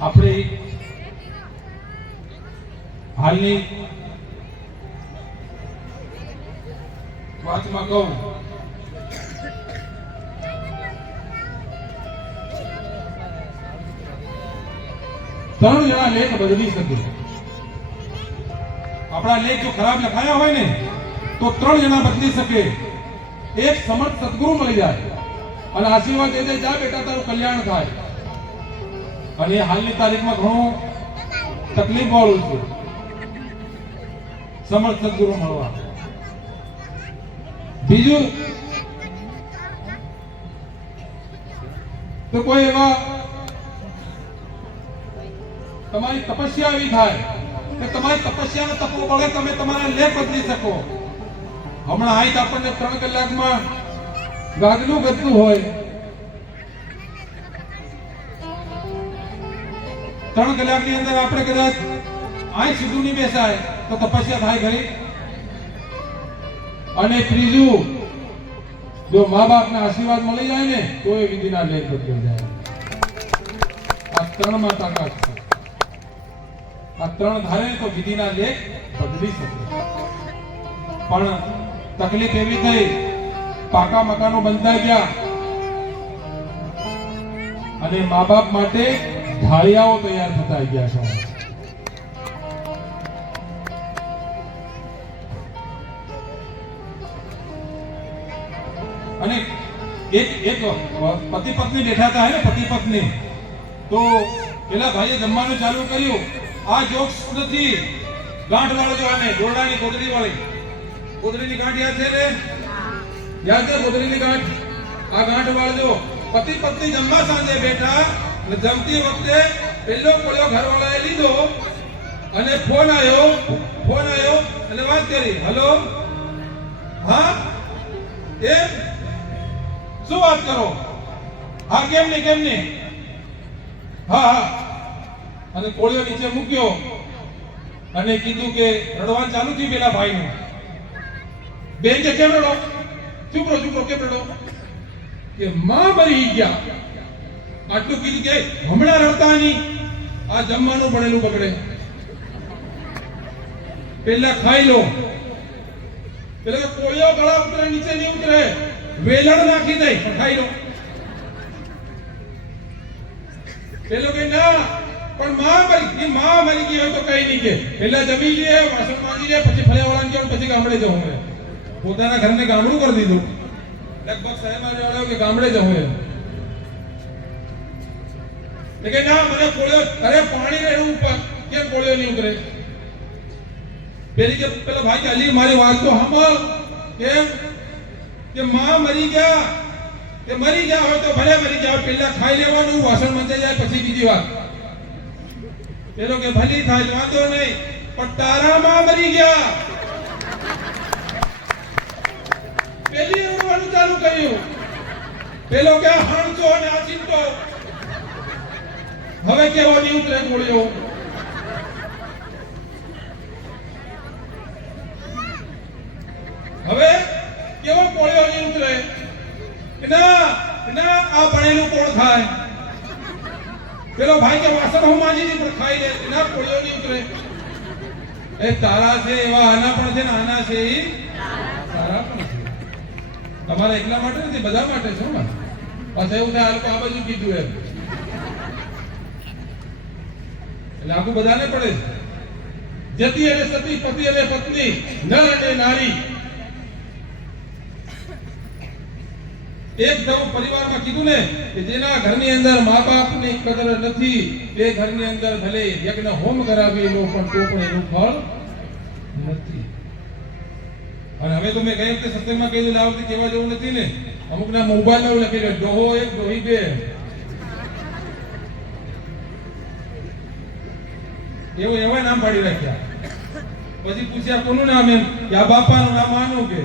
આપણે હાલની વાતમાં કહું, ત્રણ જણા લેખ બદલી શકે. આપણા લેખ જો ખરાબ લખાયા હોય ને તો 3 જણા બદલી શકે. એક સમર્થ સદગુરુ મળી જાય અને આશીર્વાદ દે દે, જા બેટા તારું કલ્યાણ થાય. અને હાલની તારીખમાં ઘણું તકલીફ વાળું છે સમર્થ સદગુરુ મળવા. બીજું તો કોઈ એવા તમારી તપસ્યા એવી થાય કે તમારી તપસ્યાના તપો વડે તમે તમારા લેખ બદલી શકો. હમણાં આઈ આપણને 3 કલાકમાં ગાગનું ગતું હોય, 3 કલાકની અંદર આપણે કદાચ આઈ સીધું નહીં બેસાય તો તપસ્યા થાય ખરી. અને ત્રીજું, જો મા બાપના આશીર્વાદ મળી જાય ને તો એ વિધિના લેખ બદલી જાય. આ 3 માં તાકાત છે. આ 3 ધારે તો વિધિના લેખ બદલી શકે. પણ તકલીફ એવી થઈ, પાકા મકાનો બંધાઈ ગયા અને મા બાપ માટે ઢાળિયાઓ તૈયાર થતા ગયા છે. અને એક પતિ પત્ની બેઠા હતા, ને પતિ પત્ની, તો પેલા ભાઈએ જમવાનું ચાલુ કર્યું. આ જોક્સ નથી, ગાંઠ વાળો જો આને દોરડાની ગોદડી વાળી, ગોદડીની ગાંઠ યાદ છે ને? યાદ છે ગોદડીની ગાંઠ? આ ગાંઠ વાળજો. પતિ પત્ની જમવા સાંજે બેઠા, જમતી વખતે પેલો કોળિયો ઘરવાળાએ લીધો અને ફોન આવ્યો અને વાત કરી, હલો, હા, એમ શું વાત કરો? હા, કેમ નહીં? હા. અને કોળિયો નીચે મૂક્યો અને કીધું કે રડવાનું ચાલુ થયું પેલા ભાઈનું. બેન કે કેમ રડો? ચૂપ રહો કેમ રડો? કે માં મરી ગયા. આટલું કીધું કે હમણાં રડતા નહીં, આ જમવાનું બનેલું બગડે, પેલા ખાઈ લો. પેલા કે કોળિયો ગળા ઉતરે, નીચે નહીં ઉતરે, વેલણ નાખી દે, ખાઈ લો. પેલો કે ના, પણ માં મરી ગઈ હોય તો કઈ નહીં, કે પેલા જમી લે, વાસણ માંજી લે, પછી ફળિયાવાળાને કહેવાનું, પછી ગામડે જવું. પોતાના ઘરને ગામડું કરી દીધું. લગભગ સાહેબ આવ્યો કે ગામડે જવું એમ. કે ના, મને કોળિયો, અરે પાણી રેડવું, કેમ કોળિયો નહીં ઉતરે? પેલી કે પેલા ભાઈ કે અલી મારી વાત તો સાંભળ, કેમ? કે માં મરી ગયા, કે મરી ગયા હોય તો ભલે મરી ગયા, પેલા ખાઈ લેવાનું, વાસણ મંજાઈ જાય પછી બીજી વાત. પેલો કે ભલી થાય, વાંધો નહીં, પણ તારા માં મરી ગયા. પેલી રડવાનું ચાલુ કર્યું. પેલો કે હાણચો અને આ ચિંતો, હવે કેવો નહીં ઉતરે કોળિયો. હવે કેવો કોળિયો નહીં ઉતરે? ના, આ ભણેલું કોણ ખાય? પેલો ભાઈ કે વાસણ હું માંજી દી પણ ખાઈ લે, ના કોળિયો નહીં ઉતરે. એ તારા છે એવા આના પણ છે ને, આના છે એ તારા પણ છે. તમારા એકલા માટે નથી, બધા માટે છે. પાછા એવું થાય, આ બાજુ કીધું એમ, લાગુ બધાને પડે છે. જતી અને સતી, પતિ અને પત્ની, નર અને નારી, એક દવ પરિવારમાં કીધું ને કે જેના ઘરની અંદર મા બાપની કદર નથી તે ઘરની અંદર ભલે યજ્ઞ હોમ કરાવી લો પણ તો પણ એનું ફળ નથી. અને હવે તો મેં ગયા વખતે સત્સંગમાં કીધું આ વખતે કહેવા જેવું નથી ને, અમુક ના મોબાઈલ લખી લે ડોહો એક ડોહી બે, એવું એવા નામ પાડી રાખ્યા. પછી પૂછ્યા કોનું નામ, એમ કે આ બાપાનું નામ આનું કે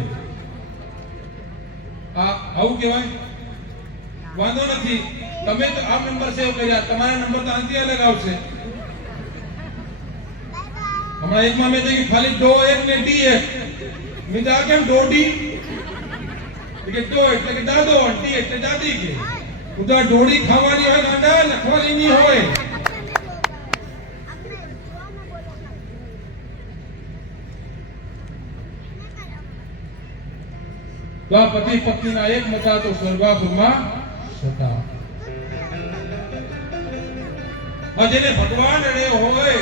આવું કહેવાય. વાંધો નથી, તમે તો આ નંબર સેવ કર્યા, તમારા નંબર તો આનથી અલગ આવશે. હમણાં એકમાં મેં કહ્યું ખાલી ડો એક ને ડી એક, મેં આ કેમ ડોડી કે ડો એટલે કે દાદો, ડી એટલે દાદી કે હું તો ડોડી ખાવાની હોય ગાંડા, લખવાની નહીં હોય. તો આ પતિ પત્નીના એક મતા તો સ્વર્ગાપુરમાં સતા. જેને ભગવાન અડે હોય,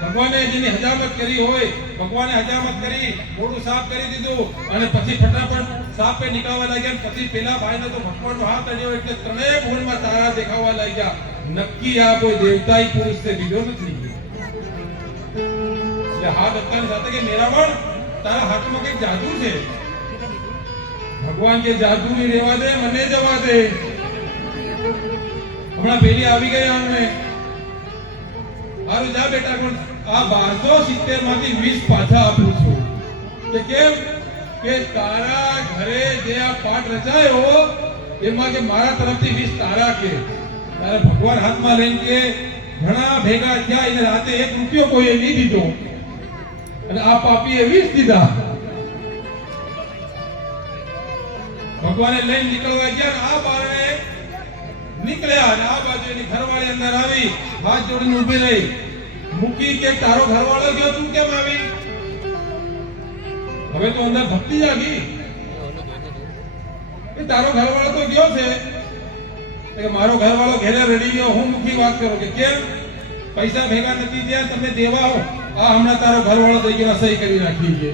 ભગવાને જેની હજામત કરી હોય, ભગવાને હજામત કરી મોઢું સાફ કરી દીધું અને પછી ફટાફટ સાપે નીકળવા લાગ્યા, પછી પેલા ભાઈને તો ભગવાનનો હાથ અડ્યો એટલે ત્રણેય ભૂલમાં તારા દેખાવા લાગ્યા. નક્કી આ કોઈ દેવતાઈ પુરુષ છે, બીજો નથી. એટલે હાથ અડતાની સાથે કે મેરાવણ તારા હાથમાં કઈક જાદુ છે. ભગવાન કે જાદુ ની રેવા દે, મને જવા દે. હમણાં પેલી આવી ગઈ અમને હારું જા બેટા, પણ આ 1270 માંથી 20 પાછા આપું છું. કે કેમ કે તારા ઘરે જે આ પાઠ રચાયો એમાં કે મારા તરફથી 20 તારા કે તારે ભગવાન હાથમાં લઈને કે ઘણા ભેગા થયા એને રાતે 1 રૂપિયો કોઈએ નહીં દીધો અને આ પાપીએ 20 દીધા. ભગવાને લઈને નીકળવા ગયા, આ બારણે નીકળ્યા અને આ બાજુ એની ઘરવાળી અંદર આવી, હાથ જોડીને ઊભી રહી. મૂકી કે તારો ઘરવાળો ગયો, તું કેમ આવી? હવે તો અંદર ભક્તિ જાગી કે તારો ઘરવાળો તો ગયો છે, કે મારો ઘરવાળો ઘરે રડી ગયો. હું મૂકી વાત કરો કે કેમ પૈસા ભેગા નથી થયા, તમે દેવા હો. આ હમણાં તારો ઘરવાળો થઈ ગયો, સહી કરી નાખી છે.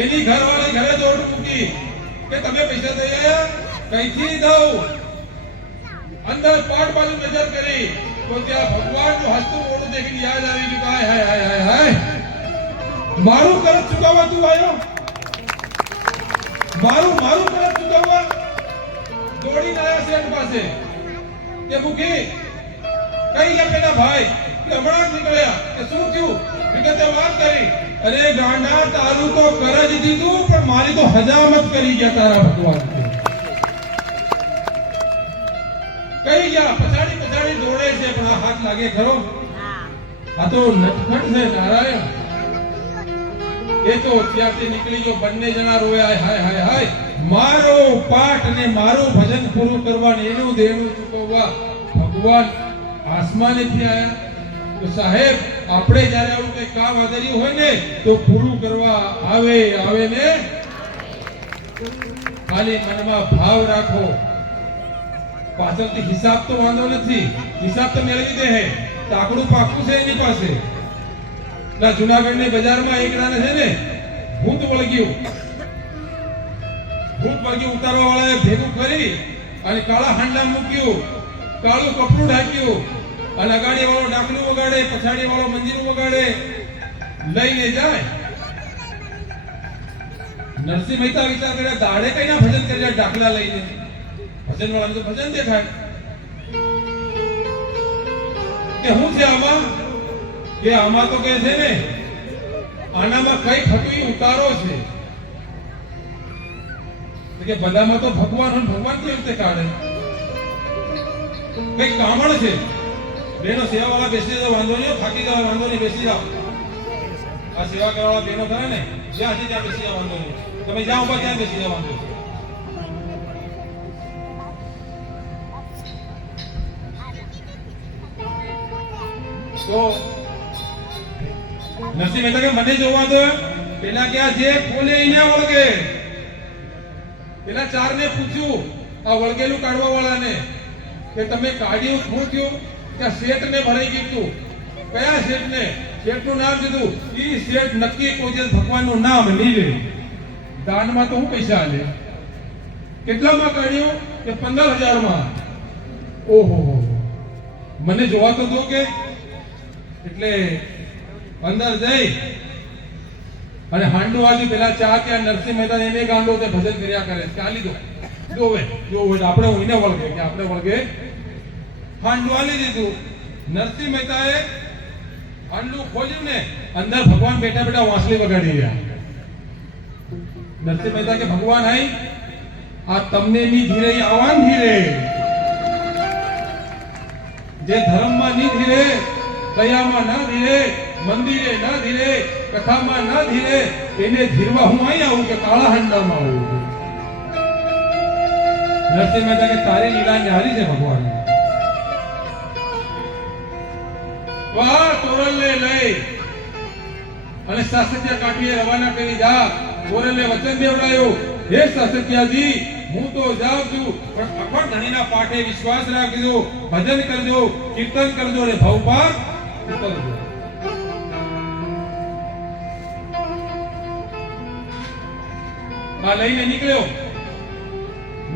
એની ઘરવાળી ઘરે દોડ મૂકી કે તમે પૈસા દઈ આયા, કઈથી દઉં? અંદર પાટ બાજુ નજર કરી તો ત્યાં ભગવાનનું હસતું મોઢું દેખીને યાદ આવી ગયું, હાય હાય હાય હાય હાય, મારું કરજ ચૂકવવા તું આવ્યો, મારું કરજ ચૂકવવા. દોડીને આવ્યા શેઠ પાસે કે મૂકી કઈ ગયા પેલા ભાઈ કે હમણાં જ નીકળ્યા. કે શું થયું? વિગતે વાત કરી. અરે ગાંડા, તારું તો કરજ દીધું પણ મારી તો હજામત કરી ગયા તારા ભગવાન. કઈ ગયા? પછાડી દોડે છે પણ આ હાથ લાગે ખરો? આ તો નટખટ છે નારાયણ. એ તો ત્યાંથી નીકળી ગયો, બંને જણા રોયા, હાય હાય હાય, મારો પાઠ અને મારું ભજન પૂરું કરવાનું એનું દેણું ચૂકવવા ભગવાન આસમાનેથી આયા. તો સાહેબ આપણે જ્યારે આવું કઈ કામ આદર્યું હોય ને તો પૂરું કરવા આવે ને ખાલી મનમાં ભાવ રાખો. પાછળથી હિસાબ તો વાંધો નથી, હિસાબ તો મેળવી દે હે, તાકડું પાકું છે એની પાસે. ના જુનાગઢની બજારમાં એક નાને છે ને ભૂત વળગ્યું ઉતારવા વાળાએ ભેગું કરી અને કાળા હાંડા મૂક્યું, કાળું કપડું ઢાંક્યું અને અગાડી વાળો ડાકલું વગાડે, પછાડી વાળો મંજીરું વગાડે, લઈને જાય. નરસિંહ મહેતા વિચાર કર્યા, દાડે કઈના ભજન કર્યા ડાકલા લઈને? ભજન વાળાને તો ભજન દેખાય કે હું છે આમાં? કે આમાં તો કે છે ને આનામાં કઈ ખટુઈ ઉતારો છે કે બધામાં તો ભગવાન કેવી રીતે કાઢે? કઈ કામણ છે. બેનો સેવા વાળા બેસી જાવ, વાંધો નહીં, થાકી જાવ વાંધો નહીં, બેસી જાવ. આ સેવા કરવાવાળા બેનો કરે ને જ્યાં ત્યાં બેસી જાવ, વાંધો નહીં. તમે જ્યાં ઉભા ત્યાં બેસી જાવ, વાંધો નહીં. તો નરસિંહ મહેતા કે મને જોવા દો. પેલા કે આ જે બોલે એને વળગે. પેલા ચાર ને પૂછ્યું આ વળગેલું કાઢવા વાળાને કે તમે કાઢ્યું શું થયું? કે શેઠ ને ભરાઈ ગયું. કયા શેઠ ને? શેઠ નું નામ દીધું. ઈ શેઠ નક્કી કોઈ દિવસ ભગવાન નું નામ નહીં લે. દાનમાં તો હું પૈસા આલે. કેટલામાં કાઢ્યું કે 15,000 ઓહો મને જોવા તો દો કે. એટલે અંદર જઈ અને હાંડો આજુ પેલા ચા કે નરસિંહ મહેતા એને ગાંડો તે ભજન કર્યા કરે. ચાલી દો જોવે આપણે એને વળગે કે આપણે વળગે. હાંડું આલી દીધું. નરસિંહ મહેતાએ હાંડું ખોલ્યું ને અંદર ભગવાન બેઠા બેઠા વાંસળી વગાડી રહ્યા. નરસિંહ મહેતા કે ભગવાન આઈ આ તમને ની ધીરે આવાન ધીરે જે ધર્મમાં ની ધીરે, દયામાં ના ધીરે, મંદિરે ના ધીરે, કથામાં ના ધીરે, એને ધીરવા હું અહીં આવું કે કાળા હાંડામાં આવું. નરસિંહ મહેતા કે તારી લીલા ન્યારી છે ભગવાન. વાહ તોરલને લઈ અને સાસત્યા કાઠીએ રવાના કરી જા. તોરલે વચન દેવડાયો, હે સાસત્યાજી હું તો જાઉં છું પણ અખંડ ધણીના પાઠે વિશ્વાસ રાખજો, ભજન કરજો, કીર્તન કરજો ને ભવ પાર ઉતરજો. આ લઈને નીકળ્યો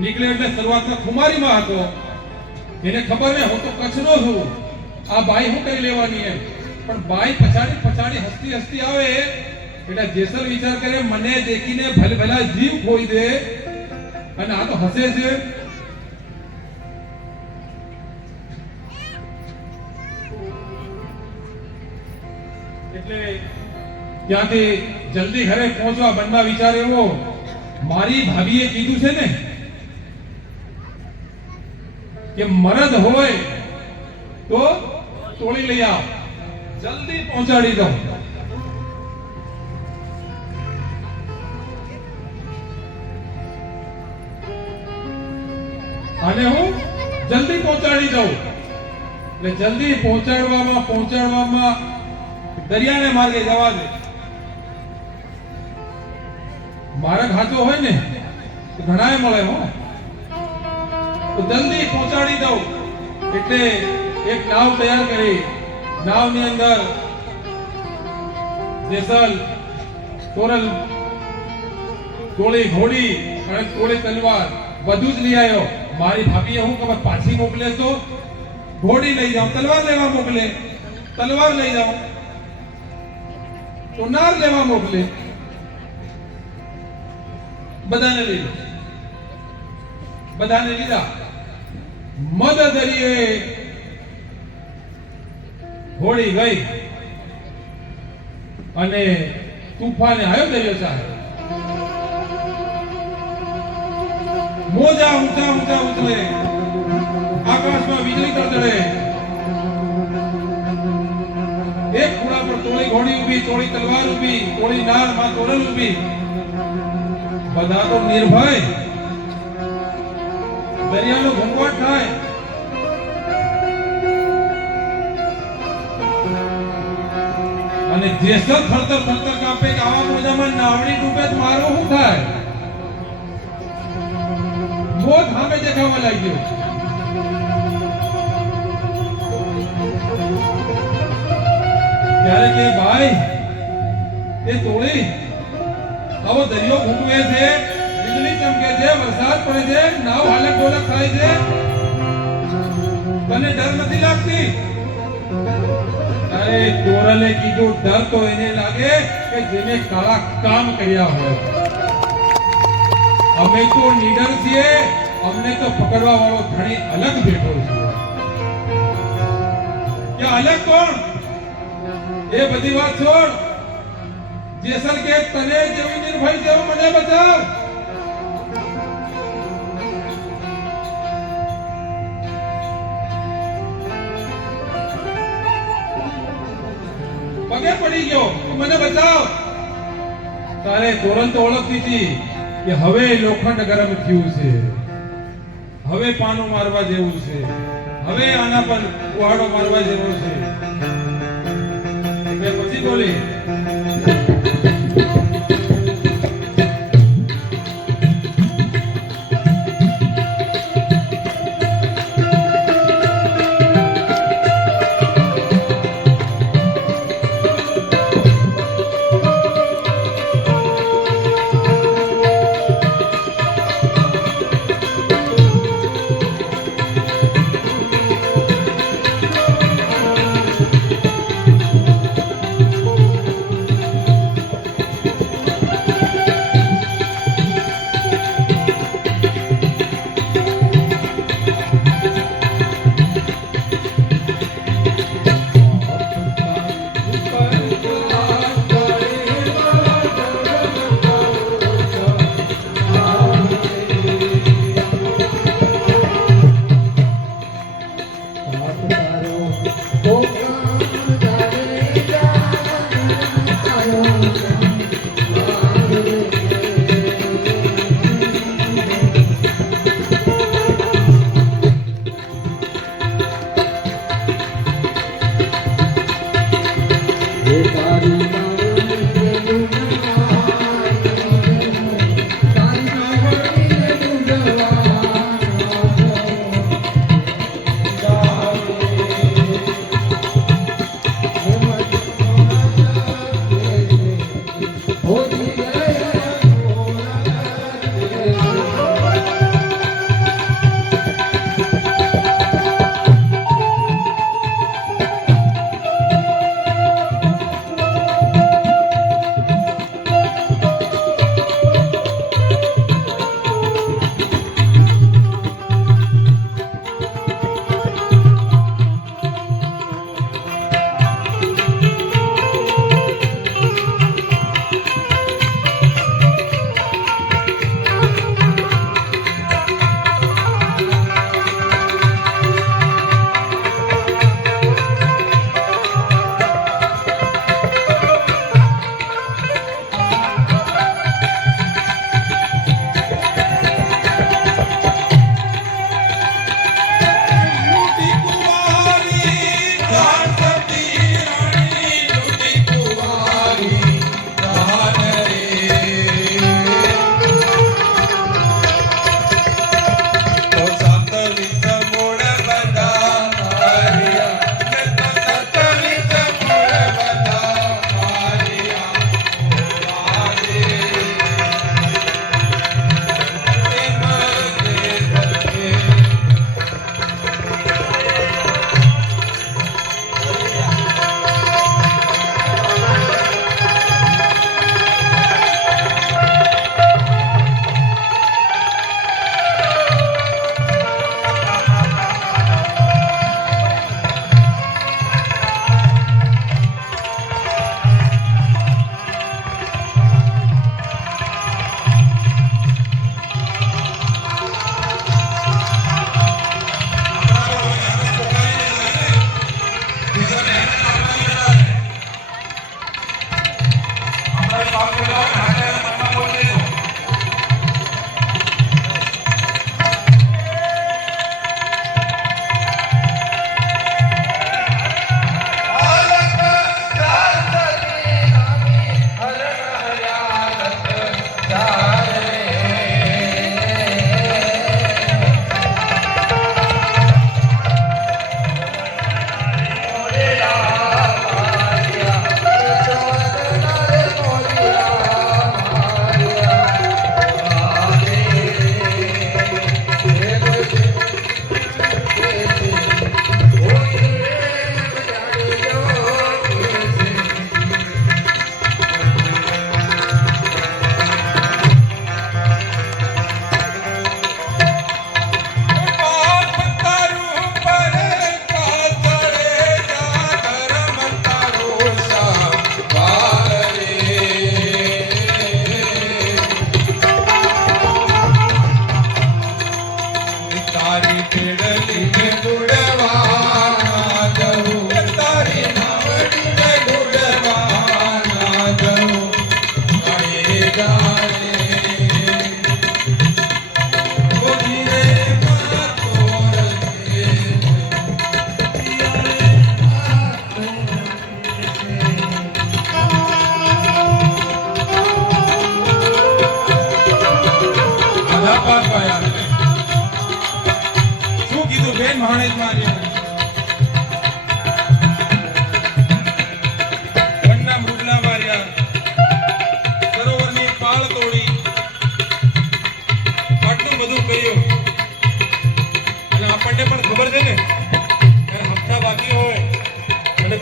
એટલે શરૂઆતમાં ખુમારીમાં હતો. એને ખબર ને હું તો કચ્છનો છું, આ બાઈ હું કઈ લેવાની એમ. પણ બાઈ પછાડી હસતી આવે એટલે જેસલ વિચાર કરે મને દેખીને ભલે ભલા જીવ ખોઈ દે અને આ તો હસે છે. એટલે ત્યાંથી જલ્દી ઘરે પહોંચવા બનવા વિચાર એવો, મારી ભાભીએ કીધું છે ને કે મરદ હોય તો તોડી લઈ આવ, જલ્દી પહોંચાડી દો. અને હું જલ્દી પહોંચાડી દઉં. એટલે જલ્દી પહોંચાડવામાં દરિયાને માર્ગે જવા દે. માર્ગ સાચો હોય ને તો ઘણાય મળે હો. તો જલ્દી પહોંચાડી દઉં એટલે એક નાવ તૈયાર કરી. નાવની અંદર જેસલ, તોરલ, તોળી ઘોડી અને તોળી તલવાર બધું જ લઈ આવ્યો. મારી ભાભીએ હું ખબર પાછી મોકલે તો ઘોડી લઈ જાઉં, તલવાર લેવા મોકલે તલવાર લઈ જાઉં, તો નાર લેવા મોકલે બધાને લીધા. મદ દરિયે ઘોડી ગઈ અને તુફાને આવ્યો દરિયો સાહેબ. મોજા ઊંચા ઉછળે, આકાશમાં વીજળી તડતડે. એક ખૂણા પર તોળી ઘોડી ઊભી, તોળી તલવાર ઊભી, તોળી નાર માં તોરલ ઊભી. બધા તો નિર્ભય. દરિયાનો ઘોંઘાટ થાય. અને જેસલ થરથર કાપે કે આવા મોજામાં નાવડી ડૂબે તો મારો શું થાય? મોત સામે દેખાવા લાગ્યો. ત્યારે કે ભાઈ એ તોળી આવો દરિયો ઘૂંટવે છે, વીજળી ચમકે છે, વરસાદ પડે છે, નાવ હાલક ડોલક થાય છે, તને ડર નથી લાગતી? અરે તોરલે કીધું ડર તો એને લાગે કે જેને કાળા કામ કર્યા હોય. અમે તો નીડર છીએ, અમને તો પકડવા વાળો ધણી અલગ બેઠો છે. કે અલગ કોણ? એ બધી વાત છોડ. જેસલ કે તને જેવી નિર્ભય છે મને બચાવ. પગે પડી ગયો મને બચાવ. તારે તોરલ તો ઓળખતી હતી કે હવે લોખંડ ગરમ થયું છે, હવે પાનું મારવા જેવું છે, હવે આના પર કુહાડો મારવા જેવો છે. પછી બોલી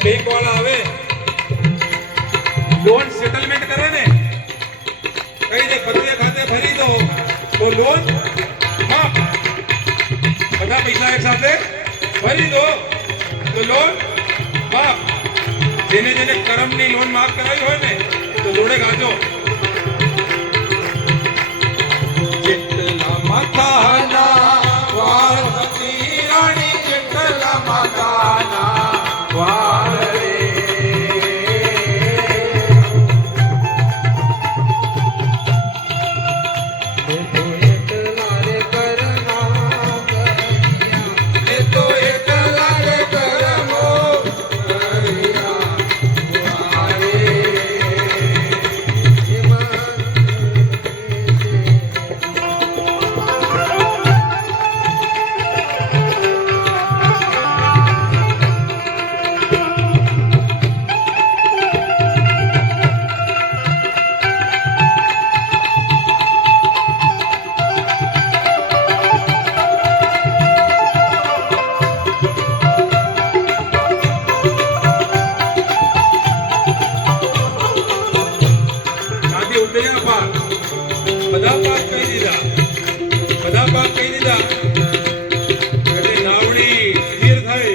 બેંક વાળા આવે લોન સેટલમેન્ટ કરે ને કઈ દે ફરિયા ખાતે ભરી દો તો લોન માફ બધા પૈસા એક સાથે ભરી દો તો લોન માફ જેને જેને કરમની લોન માફ કરાવી હોય ને તો જોડે ગાજો જેટલા માથાના વાળ હતી રાણી જેટલા માથાના વાળ રે પાક બધા પાક કહી દીધા એટલે નાવડી સ્થિર થઈ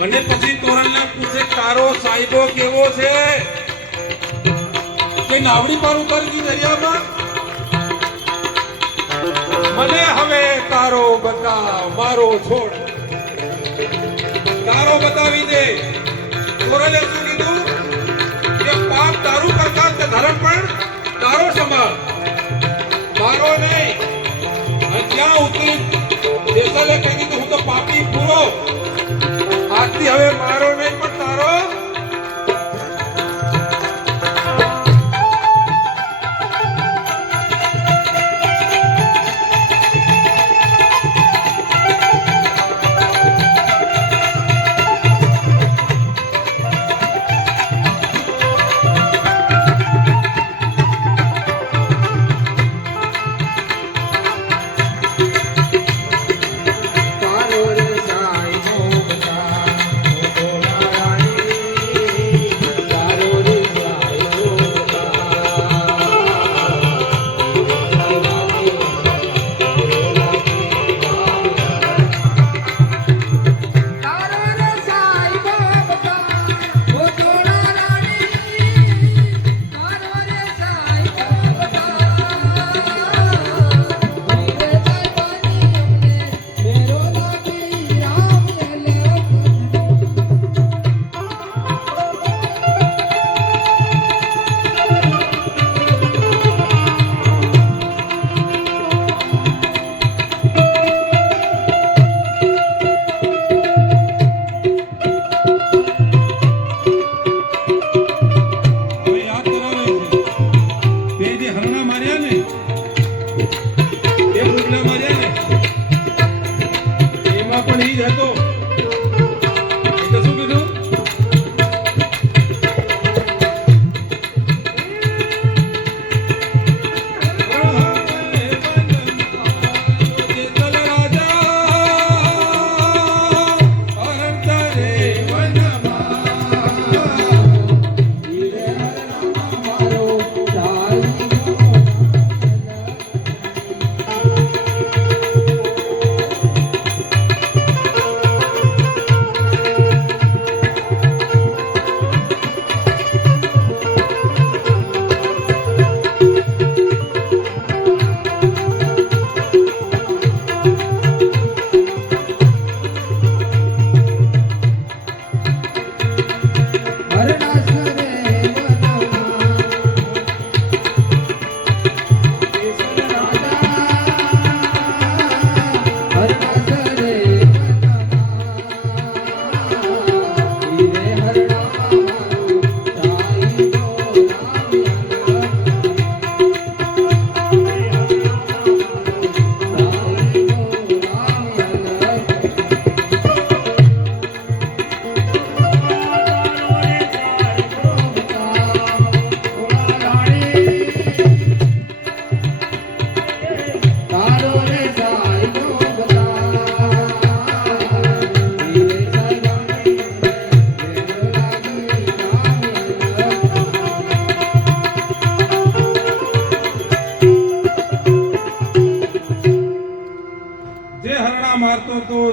અને પછી તોરણને પૂછે તારો સાહેબો કેવો છે કે નાવડી પર ઉતરી ગઈ દરિયામાં મને હવે તારો બતાવ મારો છોડ તારો બતાવી દે તોરણે શું કીધું કે પાપ તારું કરતા તે ધર્મ પણ તારો સંભાળ મારો નહીં જ્યાં ઉતરી જેસલે કહી દીધું હું તો પાપી પૂરો આજથી હવે મારો નહીં પણ તારો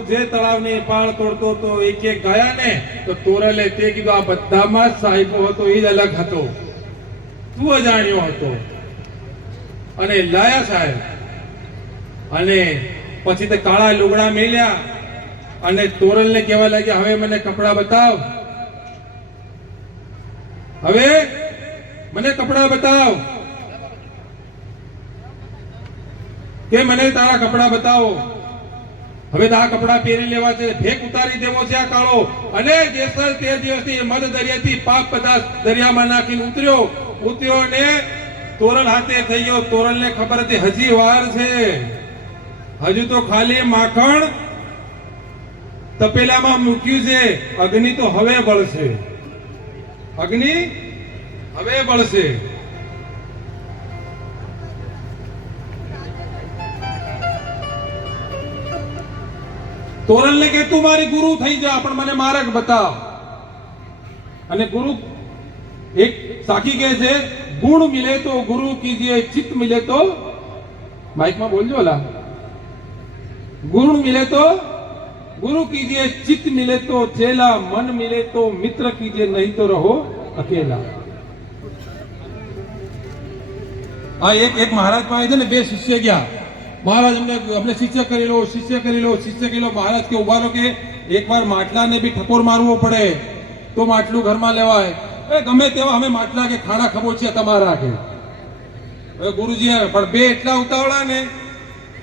જે તળાવની પાળ તોડતો તો એક ગયા ને તો તોરલે તે કીધું આ બધામાં સાહેબો હતો એ જ અલગ હતો તું અજાણ્યો હતો અને લાયા સાહેબ અને પછી તે કાળા લુગડા મેલ્યા અને તોરલને કહેવા લાગ્યા હવે મને કપડા બતાવ હવે મને કપડા બતાવ કે મને તારા કપડા બતાવો હવે તો આ કપડા પહેરી લેવા છે ફેક ઉતારી દેવો છે આ કાળો અને જેસલ તે દિવસથી મધ દરિયાથી પાપ બધા દરિયામાં નાખીને ઉતર્યો ને તોરલ હાથે થઈ ગયો તોરલને ખબર હતી હજી વાર છે હજુ તો ખાલી માખણ તપેલામાં મૂક્યું છે અગ્નિ તો હવે બળશે અગ્નિ હવે બળશે તોરલને કે તું મારી ગુરુ થઈ જા પણ મને માર્ગ બતાવ અને ગુરુ એક સાખી કહે છે गुण मिले तो गुरु कीजिए, चित्त मिले तो, माइक में बोलजो ला, गुण मिले तो गुरु कीजिए, चित्त मिले तो चेला, मन मिले तो मित्र कीजिए, नहीं तो रहो अकेला। आ एक महाराज पाए थे ने बे शिष्य गया, महाराज हमने शिष्य करी लो, शिष्य करी लो, शिष्य करी लो। महाराज के उभा रो के एक बार માટલા ने भी ठकोर मारવો પડે तो માટલું ઘરમાં લેવાય। એ ગમે તેવા અમે માટલા કે ખાડા ખબોચિયા તમારા કે ગુરુજી પણ બે એટલા ઉતાવળા ને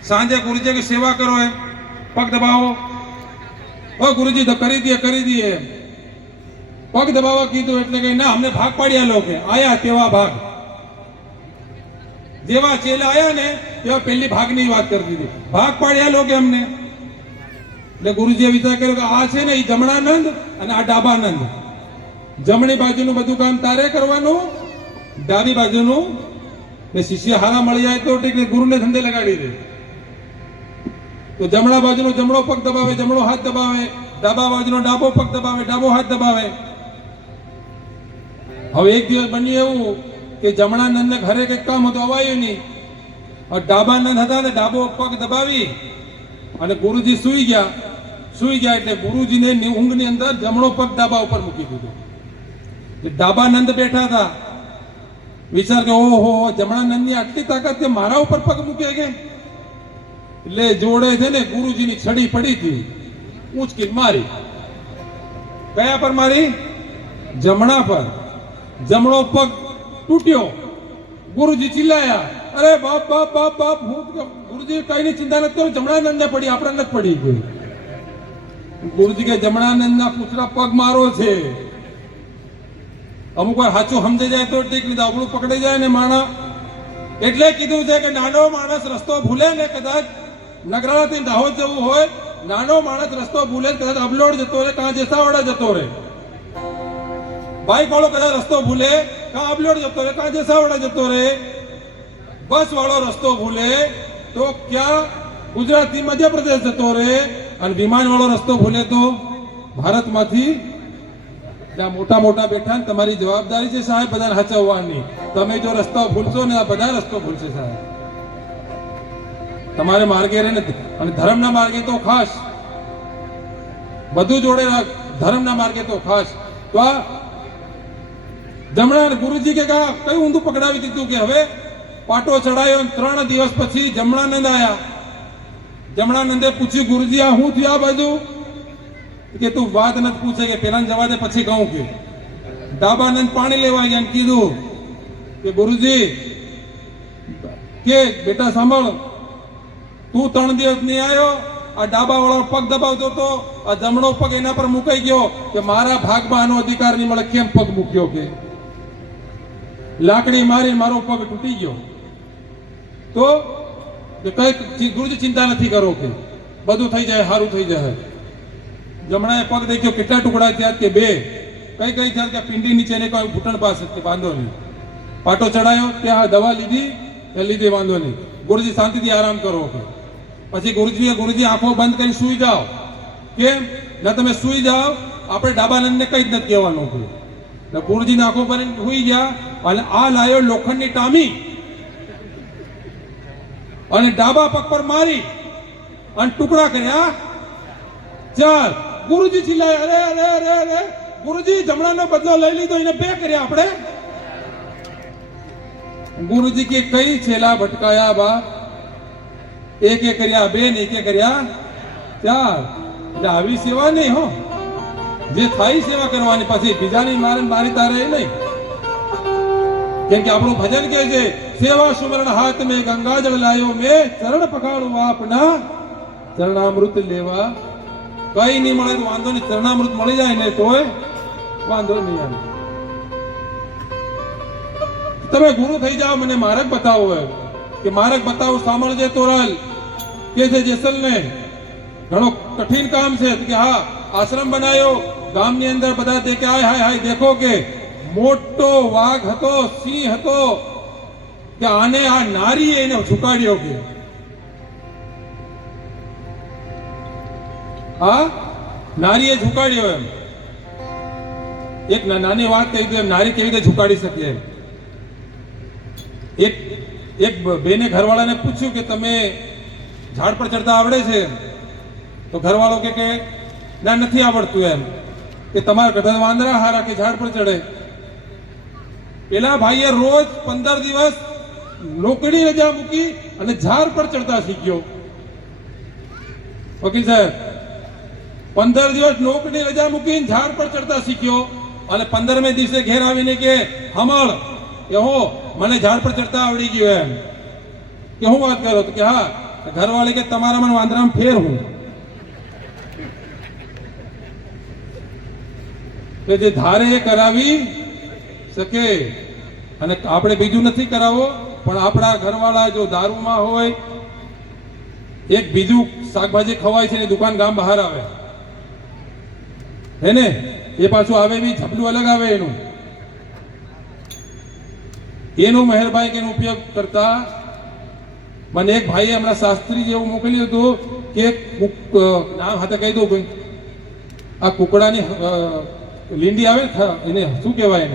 સાંજે ગુરુજી की सेवा करो है, पग दबाओ, ओ गुरुजी तो કરી દીએ પગ દબાવવા કીધું એટલે કે ના અમને ભાગ પાડ્યા લો કે આયા તેવા ભાગ, જેવા ચેલા આયા ને તેવા પહેલી ભાગની વાત કરી દીધી, ભાગ પાડ્યા લો કે અમને। એટલે ગુરુજીએ વિચાર કર્યો કે આ છે ને એ જમણાનંદ અને આ ડાબાનંદ, જમણી બાજુનું બધું કામ તારે કરવાનું, ડાબી બાજુનું ને શિષ્ય હારા મળી જાય તો ઠીક, ગુરુને ધંધે લગાડી દે। तो जमणा बाजूनो जमणो पग दबावे, जमणो हाथ दबावे, डाबा बाजूनो डाबो पग दबावे, डाबो हाथ दबावे। હવે એક દિવસ બન્યું એવું કે જમણાનંદ ને ઘરે કઈક કામ હતું, અવાયું નહીં, और ડાબાનંદ હતા ને ડાબો પગ દબાવી અને ગુરુજી સૂઈ ગયા એટલે ગુરુજીને ઊંઘની અંદર જમણો પગ ડાબા ઉપર મૂકી દીધો। ડાબાનંદ બેઠા હતા, વિચાર કે ઓહો જમણાનંદની આટલી તાકાત કે મારા ઉપર પગ મૂકે કે, એટલે જોડે છે ને ગુરુજીની છડી પડી હતી, ઊંચકી મારી। કયા પર મારી? જમણા પર। જમણો પગ તૂટ્યો, ગુરુજી ચિલ્લાયા, અરે બાપ બાપ બાપ બાપ। ગુરુજી કઈ ની ચિંતા નથી કરો, જમણાનંદ ને પડી, આપણા નથી પડી ગઈ। ગુરુજી કે જમણાનંદ ના પૂછડા પગ મારો છે, અમુક વાર સાચું સમજાઈ જાય તો ઠીક, નહીં અવળું પકડી જાય ને માણા। એટલે કીધું છે કે નાનો માણસ રસ્તો ભૂલે ને કદાચ નગરાથી દાહોદ જવું હોય, નાનો માણસ રસ્તો ભૂલે કદાચ અબલોડ જતો રહે, કાં જેસાવાડા જતો રહે, બાઇક વાળો કદાચ રસ્તો ભૂલે કાં અબલોડ જતો રહે, કાં જેસાવાડા જતો રહે, બસ વાળો રસ્તો ભૂલે તો ક્યાં ગુજરાતથી મધ્યપ્રદેશ જતો રહે, અને વિમાન વાળો રસ્તો ભૂલે તો ભારતમાંથી। ત્યાં મોટા મોટા બેઠા ને તમારી જવાબદારી છે સાહેબ બધાને હચવવાની। તમે જો રસ્તો ભૂલશો ને આ બધા રસ્તો ભૂલશે સાહેબ, તમારે માર્ગે રહે ને, અને ધર્મના માર્ગે તો ખાસ, બધું જોડે રાખ, ધર્મના માર્ગે તો ખાસ। તો આ જમણા ગુરુજી કે કયું ઊંધું પકડાવી દીધું કે હવે પાટો ચડાયો, 3 દિવસ પછી જમણાનંદ આયા। જમણાનંદે પૂછ્યું ગુરુજી આ હું થયું આ બાજુ? કે તું વાત નથી પૂછે કે પેલા જવા દે પછી કહું કે। ડાબાનંદ પાણી લેવા ગયા ને કીધું કે ગુરુજી કે બેટા સાંભળ, તું 3 દિવસ નહીં આવ્યો, આ ડાબા વાળો પગ દબાવતો તો આ જમણો પગ એના પર મુકાઈ ગયો કે મારા ભાગમાં આનો અધિકાર નહીં મળે, કેમ પગ મૂક્યો કે લાકડી મારી મારો પગ તૂટી ગયો। તો કઈ ગુરુજી ચિંતા નથી કરો કે બધું થઈ જાય, સારું થઈ જાય। જમણાએ પગ દેખ્યો, કેટલા ટુકડા થયા કે 2, કઈ કઈ થયા કે પિંડી નીચે ને કોઈ ઘૂંટણ પાસે, વાંધો નહીં, પાટો ચડાયો, ત્યાં દવા લીધી, વાંધો નહીં, ગુરુજી શાંતિથી આરામ કરો કે। પછી ગુરુજી આંખો બંધ કરી સુઈ જાઓ, કેમ ના તમે સુઈ જાઓ, આપણે ડાબાનંદને કઈ જ નથી કહેવાનું કે। ગુરુજીને આંખો બંધ સુઈ ગયા અને આ લાયો લોખંડની ટામી અને ડાબા પગ પર મારી અને ટુકડા કર્યા 4। ગુરુજી ચિલ્લાય, અરે અરે અરે અરે ગુરુજી જમણાનો બદલો લઈ લીધો, એને 2 કર્યા આપણે। ગુરુજી કે કઈ છેલા ભટકાયા બાપ, એક કર્યા 2 ને એક કર્યા 4। એટલે આવી સેવા નહીં હો, જે થાય સેવા કરવાની, પાછી બીજાની મારી તારે નહીં। કેમ કે આપણું ભજન કહે છે સેવા સુમરણ હાથ મેં ગંગાજળ લાયો, મેં ચરણ પખાડું આપના ચરણામૃત લેવા। કઈ નહીં મળે તો વાંધો નહીં, ચરણામૃત મળી જાય ને તોય વાંધો નહીં આવે। તમે ગુરુ થઈ જાઓ, મને માર્ગ બતાવો કે માર્ગ બતાવું સાંભળજે તોરલ કે છે જેસલ ને ઘણો કઠિન કામ છે કે હા આશ્રમ બનાવ્યો, ગામની અંદર બધા દેખે હાય હાય હાય દેખો કે મોટો વાઘ હતો, સિંહ હતો કે આને આ નારીએ એને ઝુકાડ્યો કે આ નારીએ ઝુકાડ્યો। એમ એક નાની વાત કહી દઉં, નારી કેવી રીતે ઝુકાડી શકે એમ। એક એક બેને ઘરવાળાને પૂછ્યું કે તમે ઝાડ પર ચડતા આવડે છે? તો ઘરવાળો કે ના નથી આવડતું એમ. કે તમારા ગધા વાંદરા હારા કે ઝાડ પર ચડે. પેલા ભાઈએ રોજ 15 દિવસ નોકરી રજા મૂકી અને ઝાડ પર ચડતા શીખ્યો. વકીલ સાહેબ, 15 દિવસ નોકરી રજા મૂકીને ઝાડ પર ચડતા શીખ્યો અને 15મે દિવસે ઘેર આવીને કે હમળ કે હો મને ઝાડ પર ચડતા આવડી ગયું એમ. કે હું વાત કરો? તો કે હા. ઘરવાળી કે તમારામાં વાંદરામાં ફેર હું. કે જે ધારે એ કરાવી શકે. અને આપણે બીજું નથી કરાવો, પણ આપણા ઘરવાળા જો દારૂમાં હોય, એક બીજું શાકભાજી ખવાય છે એની દુકાન ગામ બહાર આવે હે ને, એ પાછું આવે બી ઝપલું અલગ આવે એનું મહેરબાઈ કે ઉપયોગ કરતા. મને એક ભાઈએ હમણાં શાસ્ત્રી જેવું મોકલ્યું હતું કે નામ હાથે કહી દઉં, કોઈ આ કુકડાની લીંડી આવે એને શું કહેવાય,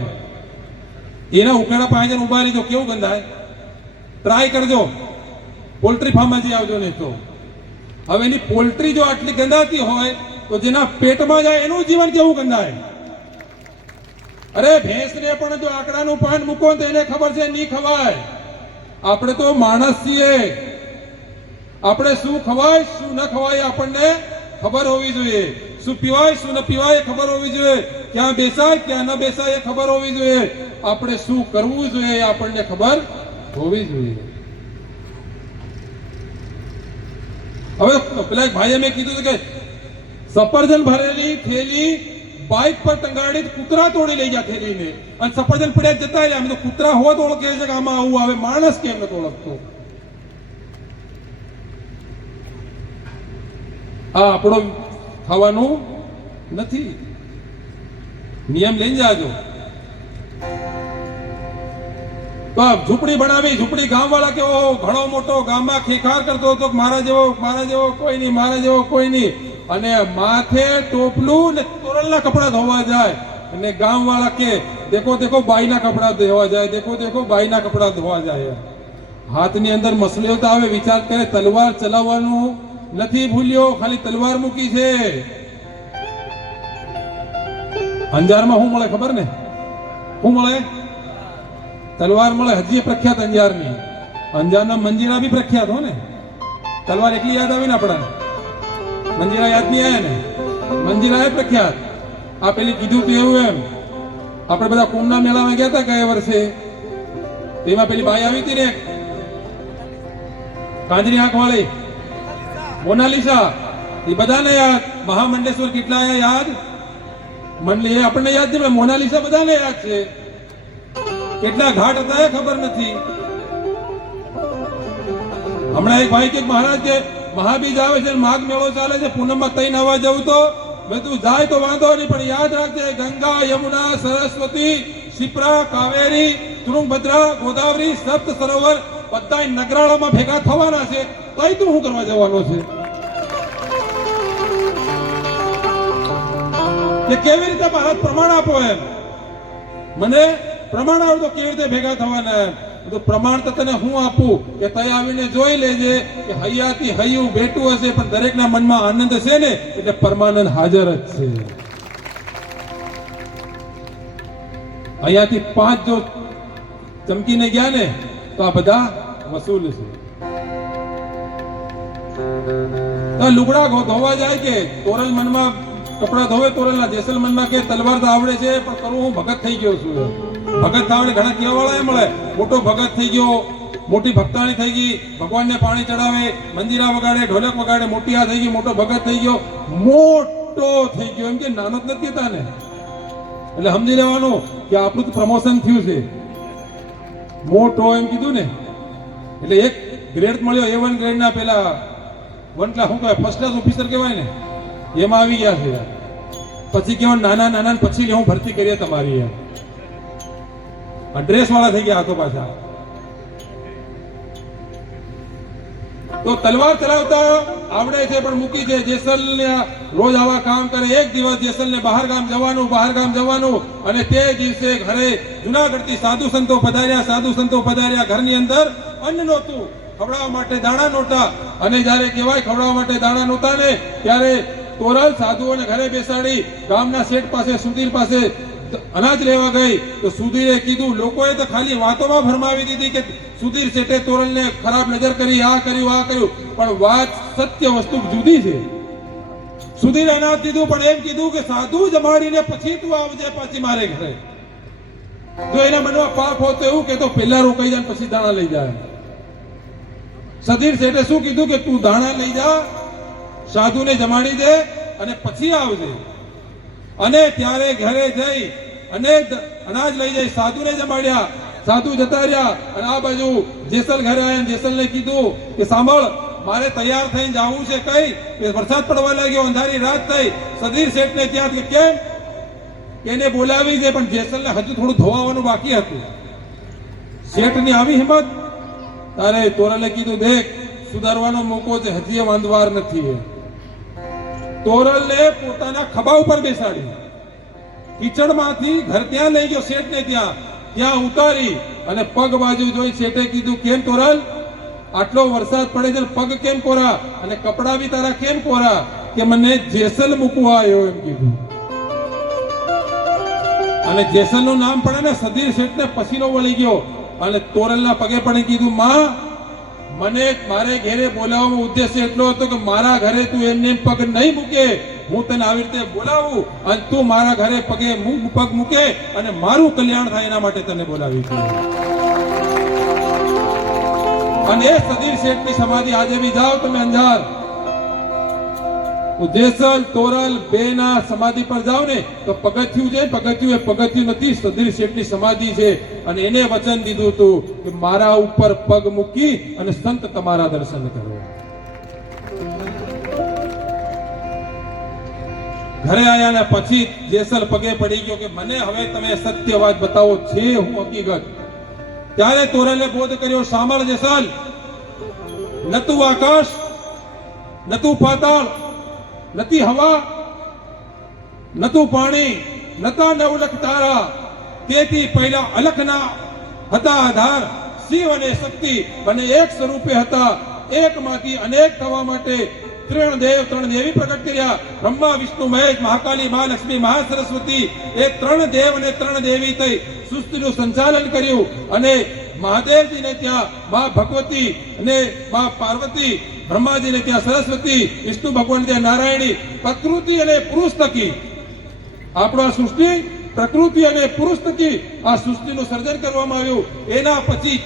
એના ઉકેડા પાસે ઉભા રહી તો કેવું ગંધાય. ટ્રાય કરજો, પોલ્ટ્રી ફાર્મમાં જઈ આવજો. નહીં તો હવે એની પોલ્ટ્રી જો આટલી ગંધાતી હોય તો જેના પેટમાં જાય એનું જીવન કેવું ગંધાય. અરે ભેંસને પણ જો આકડાનું પાન મૂકો તો એને ખબર છે નહીં ખવાય. આપણે તો માણસ છીએ, આપણે શું ખવાય શું ન ખવાય આપણને ખબર હોવી જોઈએ. શું પીવાય શું ન પીવાય ખબર હોવી જોઈએ. ક્યાં બેસાય ક્યાં ન બેસાય એ ખબર હોવી જોઈએ. આપણે શું કરવું જોઈએ એ આપણને ખબર હોવી જોઈએ. હવે પેલા ભાઈએ મેં કીધું કે સફરજન ભરેલી થેલી બાઇક પર ટંગાડી કૂતરા તોડી લઈ ગયા થેલીને, અને સફરજન પડ્યા જતા રહ્યા. અમે તો કૂતરા હોવા તો ઓળખે છે કે આમાં આવું આવે, માણસ કેમ નથી ઓળખતો? આ આપણો ખાવાનું નથી. નિયમ લઈને જાજો. તો ઝૂંપડી બનાવી, ઝૂંપડી ગામ વાળા કેવો ઘણો મોટો ગામમાં ખેખાર કરતો હતો, મારા જેવો કોઈ નહીં, મારા જેવો કોઈ નહીં. અને માથે ટોપલું ને તોરલના કપડા ધોવા જાય અને ગામ વાળા કે દેખો દેખો બાઈના કપડા ધોવા જાય, દેખો દેખો બાઈના કપડા ધોવા જાય. હાથની અંદર મસલીઓ તો આવે, વિચાર કરે તલવાર ચલાવવાનું નથી ભૂલ્યો, ખાલી તલવાર મૂકી છે. અંજારમાં શું મળે ખબર ને? શું મળે? તલવાર મળે. હજી પ્રખ્યાત અંજારની. અંજારના મંજીરા બી પ્રખ્યાત હો ને. તલવાર એકલી યાદ આવી ને આપણાને, મંજીરા યાદ નહીં આવે ને. મંજીરા એ પ્રખ્યાત. આ પેલી કીધું તો એવું એમ, આપણે બધા કુંભના મેળામાં ગયા હતા ગયા વર્ષે, તેમાં પેલી બાઈ આવી હતી ને કાંજરી આંખ વાળી, મોનાલિસા. એ બધાને યાદ. મહામંડેશ્વર કેટલા યાદ? એ આપણને યાદ છે, મોનાલિસા બધાને યાદ છે. કેટલા ઘાટ હતા એ ખબર નથી. હમણાં એક ભાઈ કે મહારાજ કે મહાબીજ આવે છે, માઘ મેળો ચાલે છે, પૂનમમાં તઈ નાવા જવું તો મેં તું જાય તો વાંધો નહીં, પણ યાદ રાખજે ગંગા યમુના સરસ્વતી શિપ્રા કાવેરી તુંગભદ્રા ગોદાવરી સપ્ત સરોવર બધા નગરાળામાં ભેગા થવાના છે. તઈ તું શું કરવા જવાનો છે? કે કેવી રીતે મહારાજ પ્રમાણ આપો એમ, મને પ્રમાણ આવડે તો કેવી રીતે ભેગા થવાના એમ. તો પ્રમાણ તો તને હું આપું કે તય આવીને જોઈ લેજે કે હૈયાથી હૈયું બેઠું હશે, પણ દરેકના મનમાં આનંદ છે ને, એટલે પરમાનંદ હાજર જ છે. અહીંયાથી 5 જો ચમકીને ગયા ને તો આ બધા વસૂલ છે. લુગડા ધોવા જાય કે તોરલ મનમાં કપડા ધોવે, તોરલના જેસલમનમાં કે તલવાર તો આવડે છે પણ કરું હું ભગત થઈ ગયો છું. ભગત થવાને ઘણા કેવા વાળા મળે, મોટો ભગત થઈ ગયો, મોટી ભક્તાણી થઈ ગઈ, ભગવાનને પાણી ચડાવે, મંજીરા વગાડે, ઢોલક વગાડે, મોટી આ થઈ ગઈ, મોટો ભગત થઈ ગયો, મોટો થઈ ગયો. એમ કે નાનો જ નથી હતા ને. એટલે સમજી લેવાનું કે આપણું તો પ્રમોશન થયું છે. મોટો એમ કીધું ને, એટલે એક ગ્રેડ મળ્યો, A1 ગ્રેડના પેલા 1 ક્લાસ શું કહેવાય, ફર્સ્ટ ક્લાસ ઓફિસર કહેવાય ને, એમાં આવી ગયા છે. પછી કેવા નાના નાના પછી હું ભરતી કરીએ તમારી એમ ડ્રેસ વાળા થઈ ગયા હતો પાછા. તો તલવાર ચલાવતા આવડે છે પણ મૂકી છે. જેસલને રોજ આવા કામ કરે. એક દિવસ જેસલને બહાર ગામ જવાનું અને તે દિવસે ઘરે જુનાગઢથી સાધુ સંતો પધાર્યા. ઘરની અંદર અન્ન નહોતું, ખવડાવવા માટે દાણા નહોતા. અને જ્યારે કહેવાય ખવડાવવા માટે દાણા નહોતા ને ત્યારે તોરલ સાધુઓને ઘરે બેસાડી ગામના શેઠ પાસે સુધીર પાસે અનાજ લેવા ગઈ તો સુધીરે કીધું, લોકોએ તો ખાલી વાતોમાં ભરમાવી દીધી કે સુધીર શેઠે તોરલને ખરાબ નજર કરી, આ કર્યું, પણ વાત સત્ય વસ્તુ જુદી છે. સુધીરે અનાજ દીધું પણ એમ કીધું કે સાધુ જમાડીને પછી તું આવજે પાછી મારે ઘરે. જો એના મનમાં પાપ હોત તો એવું કહેતો પહેલા રોકાઈ જાય પછી દાણા લઈ જાય. સુધીર શેઠે શું કીધું કે તું દાણા લઈ જા, સાધુને જમાડી દે અને પછી આવજે. અને ત્યારે ઘરે જઈ અને અનાજ લઈ જઈ સાધુને જમાડ્યા. સાધુ જતા રહ્યા અને આ બાજુ જેસલ ઘરે આવ્યા. જેસલને કીધું કે સાંભળ, મારે તૈયાર થઈને જવું છે. કઈ કે વરસાદ પડવા લાગ્યો, અંધારી રાત થઈ. સુધીર શેઠને ત્યાં કે કેમ એને બોલાવી છે પણ જેસલને હજુ થોડું ધોવાનું બાકી હતું. શેઠની આવી હિંમત. તારે તોરલે કીધું, દેખ સુધારવાનો મોકો છે, હજી વાંધવાર નથી. તોરલને પોતાના ખભા ઉપર બેસાડી કિચડમાંથી ઘર ત્યાં લઈ ગયો. શેઠને ત્યાં ઉતારી અને પગ બાજુ જોઈ શેઠે કીધું, કેમ તોરલ આટલો વરસાદ પડે છે, પગ કેમ કોરા અને કપડા બી તારા કેમ કોરા? કે મને જેસલ મૂકવા આવ્યો એમ કીધું. અને જેસલ નું નામ પડે ને સુધીર શેઠને પસીનો વળી ગયો અને તોરલના પગે પડી કીધું, માં મને મારે ઘરે બોલાવવાનો ઉદ્દેશ્ય એટલો હતો કે મારા ઘરે તું એમને પગ નહીં મૂકે. હું તને આવી રીતે બોલાવું અને તું મારા ઘરે પગ મૂકે અને મારું કલ્યાણ થાય એના માટે તને બોલાવી છે. અને એ સુધીર શેઠની સમાધિ આજે બી જાઓ તમે અંજાર, જેસલ તોરલ બેના સમાધિ પર જાઓ ને તો પગથિયું છે, પગથિયું નથી, સુધીર શેઠની સમાધિ છે. અને એને વચન દીધું હતું કે મારા ઉપર પગ મૂકી અને સંત તમારા દર્શન કરો. ઘરે આયા ને પછી જેસલ પગે પડી ગયો કે મને હવે તમે સત્ય વાત બતાવો, છે હું હકીકત. ત્યારે તોરલે બોધ કર્યો, સાંભળ જેસલ, નતું આકાશ, નતું પાતાળ, નથી હવા, નતું પાણી, નતા 9 લાખ તારા. તેથી પહેલા અલખના હતા આધાર. શિવ અને શક્તિ બંને એક સ્વરૂપે હતા. એકમાંથી અનેક થવા માટે ત્રણ દેવી પ્રગટ કર્યા. બ્રહ્મા, વિષ્ણુ, મહેશ, મહાકાલી, મહાલક્ષ્મી, મહાસરસ્વતી. એ 3 દેવ અને 3 દેવી થઈ સૃષ્ટિનું સંચાલન કર્યું. અને મહાદેવજીને ત્યાં મા ભગવતી અને મા પાર્વતી, બ્રહ્માજીને ત્યાં સરસ્વતી, વિષ્ણુ ભગવાન ત્યાં નારાયણી. પ્રકૃતિ અને પુરુષ થકી આપણો આ સૃષ્ટિ પ્રકૃતિ અને પુરુષ થકી આ સૃષ્ટિનું સર્જન કરવામાં આવ્યું. એના પછી